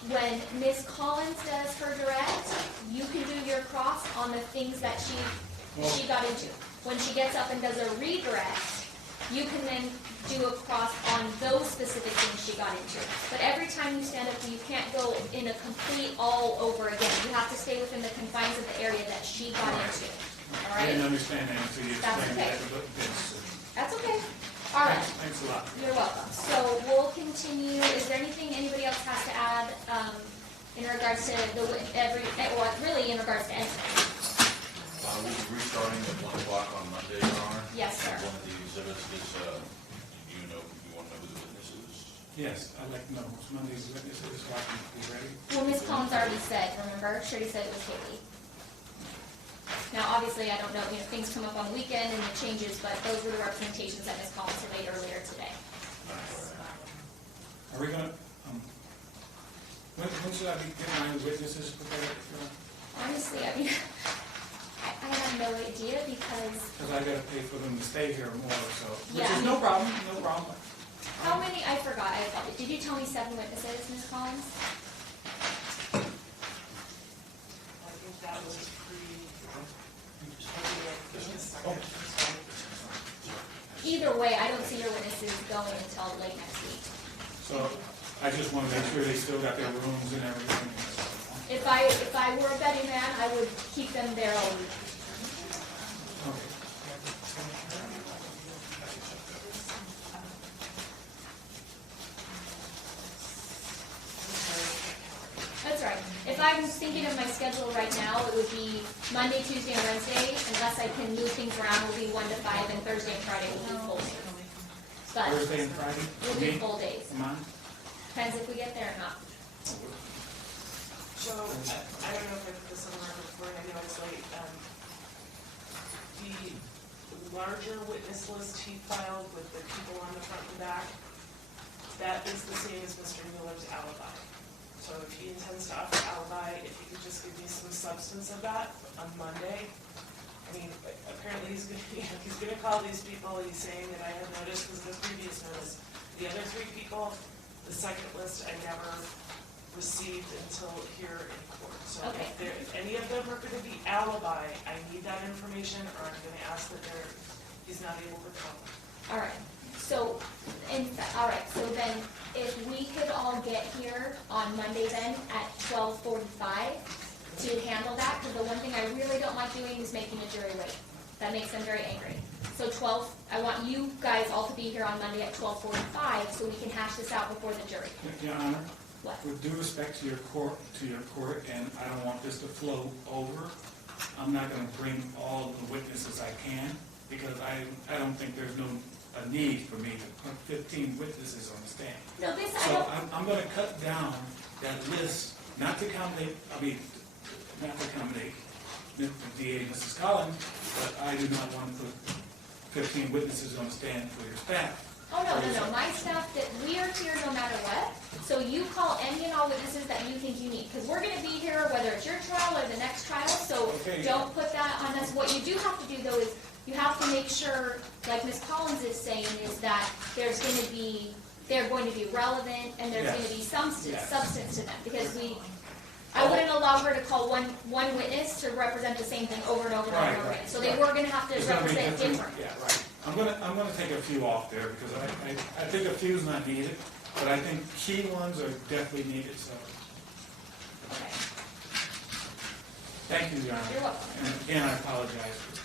When Ms. Collins does her direct, you can do your cross on the things that she got into. When she gets up and does a redirect, you can then do a cross on those specific things she got into. But every time you stand up, you can't go in a complete all over again. You have to stay within the confines of the area that she got into. All I didn't right? understand that until you That's explained okay. that. But this- That's okay. All right. Thanks a lot. You're welcome. So we'll continue. Is there anything anybody else has to add in regards to really in regards to anything? We'll be restarting at 1 o'clock on Monday, Your Honor. Yes, sir. One of the exhibits is, do you want to know who the witness is? Yes, I'd like to know which Monday's witness is so I can be ready. Well, Ms. Collins already said, remember? She already said it was Haley. Now, obviously, I don't know, things come up on the weekend and it changes, but those were the representations that Ms. Collins had made earlier today. Are we gonna, when should I be getting my witnesses prepared? Honestly, I mean, I have no idea because, Because I gotta pay for them to stay here more, so. Which Yeah, is no problem, no problem. how many, I forgot, I apologize. Did you tell me 7 witnesses, Ms. Collins? I think that was Either way, I don't see your witnesses going until late next week. So I just wanna make sure they still got their rooms and everything. If I were a betting man, I would keep them there all week. Okay. That's right. If I'm thinking of my schedule right now, it would be Monday, Tuesday, and Wednesday, unless I can move things around, it will be 1 to 5, and Thursday and Friday will be full days. But Thursday and Friday? will be full days. Mine? Depends if we get there or not. So, I don't know if I put this on the record before, I know it's late, the larger witness list he filed with the people on the front and back, that is the same as Mr. Mueller's alibi. So if he intends to offer alibi, if he could just give me some substance of that on Monday. I mean, apparently he's gonna call these people, he's saying that I had noticed was the previous notice. The other three people, the second list I never received until here in court. So Okay. if any of them are gonna be alibi, I need that information, or I'm gonna ask that he's not able to come. All right, so, all right, so then if we could all get here on Monday then at 12:45 to handle that, because the one thing I really don't like doing is making a jury wait. That makes them very angry. So I want you guys all to be here on Monday at 12:45 so we can hash this out before the jury. Your Honor, What? with due respect to your court, and I don't want this to flow over, I'm not gonna bring all the witnesses I can, because I don't think there's a need for me to put 15 witnesses on the stand. No, this, I So don't, I'm gonna cut down that list, not to accommodate the DA, Mrs. Collins, but I do not want to put 15 witnesses on the stand for your staff. oh, no, my staff, that we are here no matter what. So you call any and all witnesses that you think you need, because we're gonna be here whether it's your trial or the next trial, so Okay. don't put that on us. What you do have to do though is, you have to make sure, like Ms. Collins is saying, is that they're going to be relevant, and there's Yes. gonna be some Yes. substance to them, because I wouldn't allow her to call one witness to represent the same thing over and over and over Right, again. right, So they right. were gonna have to It's gonna be represent different. Yeah, right. I'm gonna take a few off there, because I think a few's not needed, but I think key ones are definitely needed, so. Okay. Thank you, Your Honor. You're welcome. And again, I apologize for